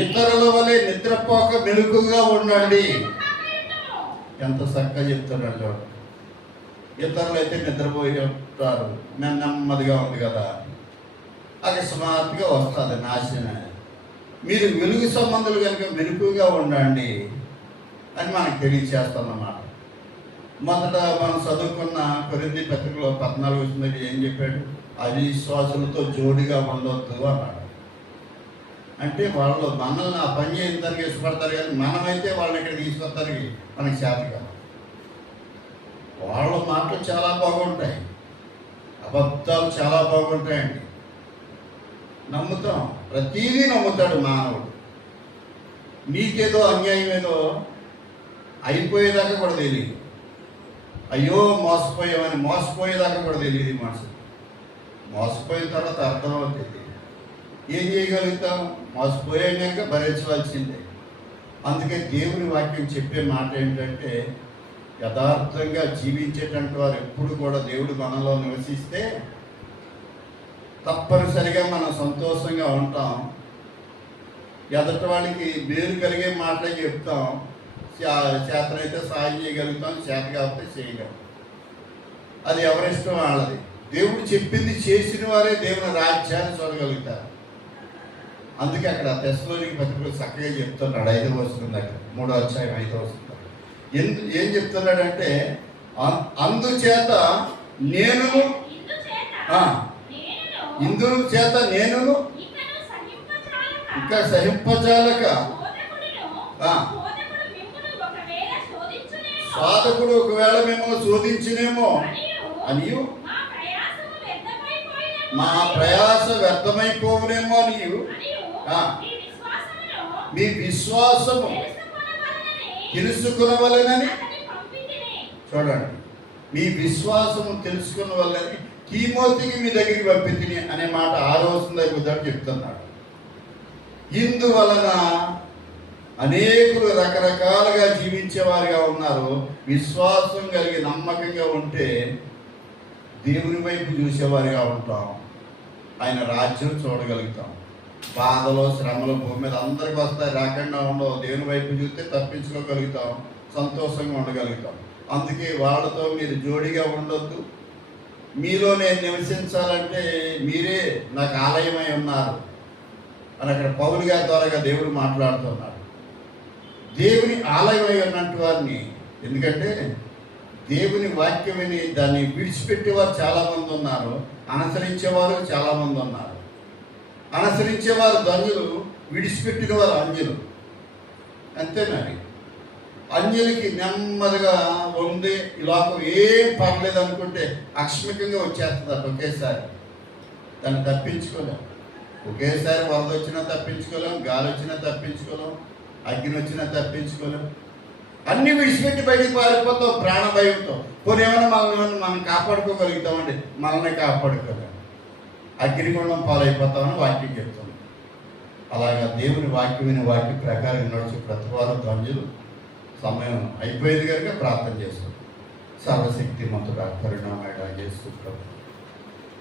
ఇతరుల వలె నిద్రపోక మెలకుగా ఉండండి. ఎంత చక్కగా చెప్తున్నాడు. ఇతరులు అయితే నిద్రపోయి ఉంటారు, నేను నెమ్మదిగా ఉంది కదా, అకస్మాత్తుగా వస్తుంది నాశనం. మీరు వెలుగు సంబంధులు కనుక మెలకుగా ఉండండి అని మనకు తెలియచేస్తుందన్నమాట. మొదట మనం చదువుకున్న కొరింథీ పత్రికలో 14వ వచనంలో ఏం చెప్పాడు? అవిశ్వాసులతో జోడిగా ఉండొద్దు అన్నాడు. అంటే వాళ్ళు మనల్ని ఆ పని చేయడానికి ఇష్టపడతారు, కానీ మనమైతే వాళ్ళని ఇక్కడ తీసుకొస్తానికి మనకి చేత కాదు. వాళ్ళ మాటలు చాలా బాగుంటాయి, అబద్ధాలు చాలా బాగుంటాయండి. నమ్ముతాం, ప్రతీదీ నమ్ముతాడు మానవుడు. నీకేదో అన్యాయం ఏదో అయిపోయేదాకా కూడా తెలియదు, అయ్యో మోసపోయామని మోసపోయేదాకా కూడా తెలియదు ఈ మనసు. మోసపోయిన తర్వాత అర్థమవుతుంది, ఏం చేయగలుగుతాం? మోసపోయాం కనుక భరించవలసిందే. అందుకే దేవుని వాక్యం చెప్పే మాట ఏంటంటే, యథార్థంగా జీవించేటటువంటి వారు ఎప్పుడు కూడా దేవుడు మనలో నివసిస్తే తప్పనిసరిగా మనం సంతోషంగా ఉంటాం. ఎదటి వాళ్ళకి మేలు కలిగే మాటలే చెప్తాం, చేతనైతే సాయం చేయగలుగుతాం, చేత కాకపోతే చేయగలం. అది ఎవరిష్టం వాళ్ళది. దేవుడు చెప్పింది చేసిన వారే దేవుని రాజ్యాన్ని చూడగలుగుతారు. అందుకే అక్కడ తెస్సలోనికీ పత్రికలో చక్కగా చెప్తున్నాడు 5వ వచనం దగ్గర, 3వ అధ్యాయం 5వ వచనం. ఏం చెప్తున్నాడంటే, అందుచేత నేను ఇందుల చేత నేను ఇంకా సహింపజాలక బాధకుడు ఒకవేళ మేము శోధించినేమో అనియు మా ప్రయాసము వ్యర్థమైపోయినను మా ప్రయాస వ్యర్థమైపోవునేమో అనియు ఆ. మీ విశ్వాసమును మీ విశ్వాసము తెలుసుకునవలెనని అతని పంపితిని. చూడండి, మీ విశ్వాసము తెలుసుకున్న వల్లని తిమోతికి మీ దగ్గరికి పంపితిని అనే మాట 6వ వచనం దగ్గర చెప్తున్నాడు. ఇందువలన అనేకులు రకరకాలుగా జీవించేవారుగా ఉన్నారు. విశ్వాసం కలిగి నమ్మకంగా ఉంటే దేవుని వైపు చూసేవారుగా ఉంటాం, ఆయన రాజ్యం చూడగలుగుతాం. బాధలో శ్రమలు భూమి మీద అందరికి వస్తాయి, రాకుండా ఉండవు. దేవుని వైపు చూస్తే తప్పించుకోగలుగుతాం, సంతోషంగా ఉండగలుగుతాం. అందుకే వాళ్ళతో మీరు జోడిగా ఉండొద్దు. మీలో నేను నివసించాలంటే మీరే నాకు ఆలయమై ఉన్నారు అని అక్కడ పౌలు గారి ద్వారా దేవుడు మాట్లాడుతున్నాడు. దేవుని ఆలయమై ఉన్నట్టు వారిని, ఎందుకంటే దేవుని వాక్యం విని దాన్ని విడిచిపెట్టేవారు చాలామంది ఉన్నారు, అనుసరించేవారు చాలామంది ఉన్నారు. అనుసరించేవారు ధన్యులు, విడిచిపెట్టిన వారు అంజులు. అంతేనండి. అంజలికి నెమ్మదిగా ఉంది, ఈ లోకం ఏం పర్లేదు అనుకుంటే ఆకస్మికంగా వచ్చేస్తుంది అటు ఒకేసారి. దాన్ని తప్పించుకోలేం. ఒకేసారి వరద వచ్చినా తప్పించుకోలేం, గాలి వచ్చినా తప్పించుకోలేం, అగ్ని వచ్చినా తప్పించుకోలేం. అన్ని విడిచిపెట్టి బయటికి పారిపోతాం ప్రాణ భయంతో. పోనీ ఏమైనా మనం కాపాడుకోగలుగుతామండి, మనల్ని కాపాడుకోలేం. అగ్నిగుండం పాలైపోతామని వాక్యం చెప్తుంది. అలాగా దేవుని వాక్యం విని వాక్యం ప్రకారం నడుచు ప్రతి వారు ధన్యులు. సమయం అయిపోయేది కనుక ప్రార్థన చేస్తాం. సర్వశక్తిమంతుడా, కరుణామయుడా యేసు ప్రభు,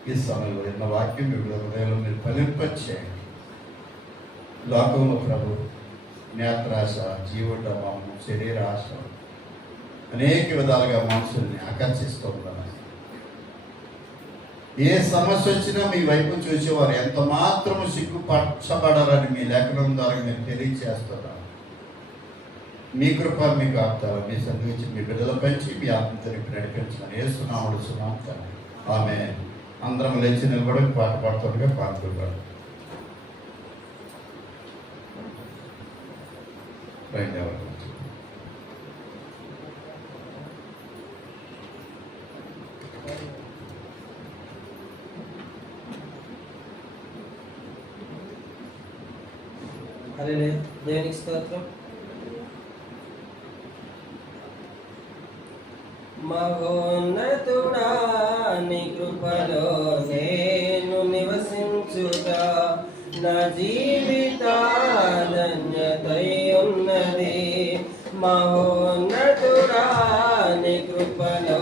ఈ సమయంలో ఎన్న వాక్యం మీ హృదయంలో మీరు ఫలింపచేయండి. లోకంలో ప్రభు నేత్రాశ, జీవోటమం, శరీర ఆశ అనేక విధాలుగా మనుషుల్ని ఆకర్షిస్తూ ఉన్నారు. ఏ సమస్య వచ్చినా మీ వైపు చూసేవారు ఎంత మాత్రము సిగ్గుపరచబడాలని మీ లేఖనం ద్వారా మీరు తెలియచేస్తున్నారు. మీ కృప మీకు ఆప్తారు, మీ సంధించి మీ బిడ్డల పెంచి మీ ఆత్మతని నడిపించమని యేసునామములో సున్నాము. ఆమె అందరం లేచి నిలబడి పాట పాడుతుండగా పాల్గొన్నారు. రైట్ ఎవరు హల్లెలూయా. దేవునికి స్తోత్రం. మహోన్నతుడా, నీ కృపలో నేను నివసించుతా, నా జీవిత ధన్యతై ఉన్నది. మహోన్నతుడా, నీ కృపలో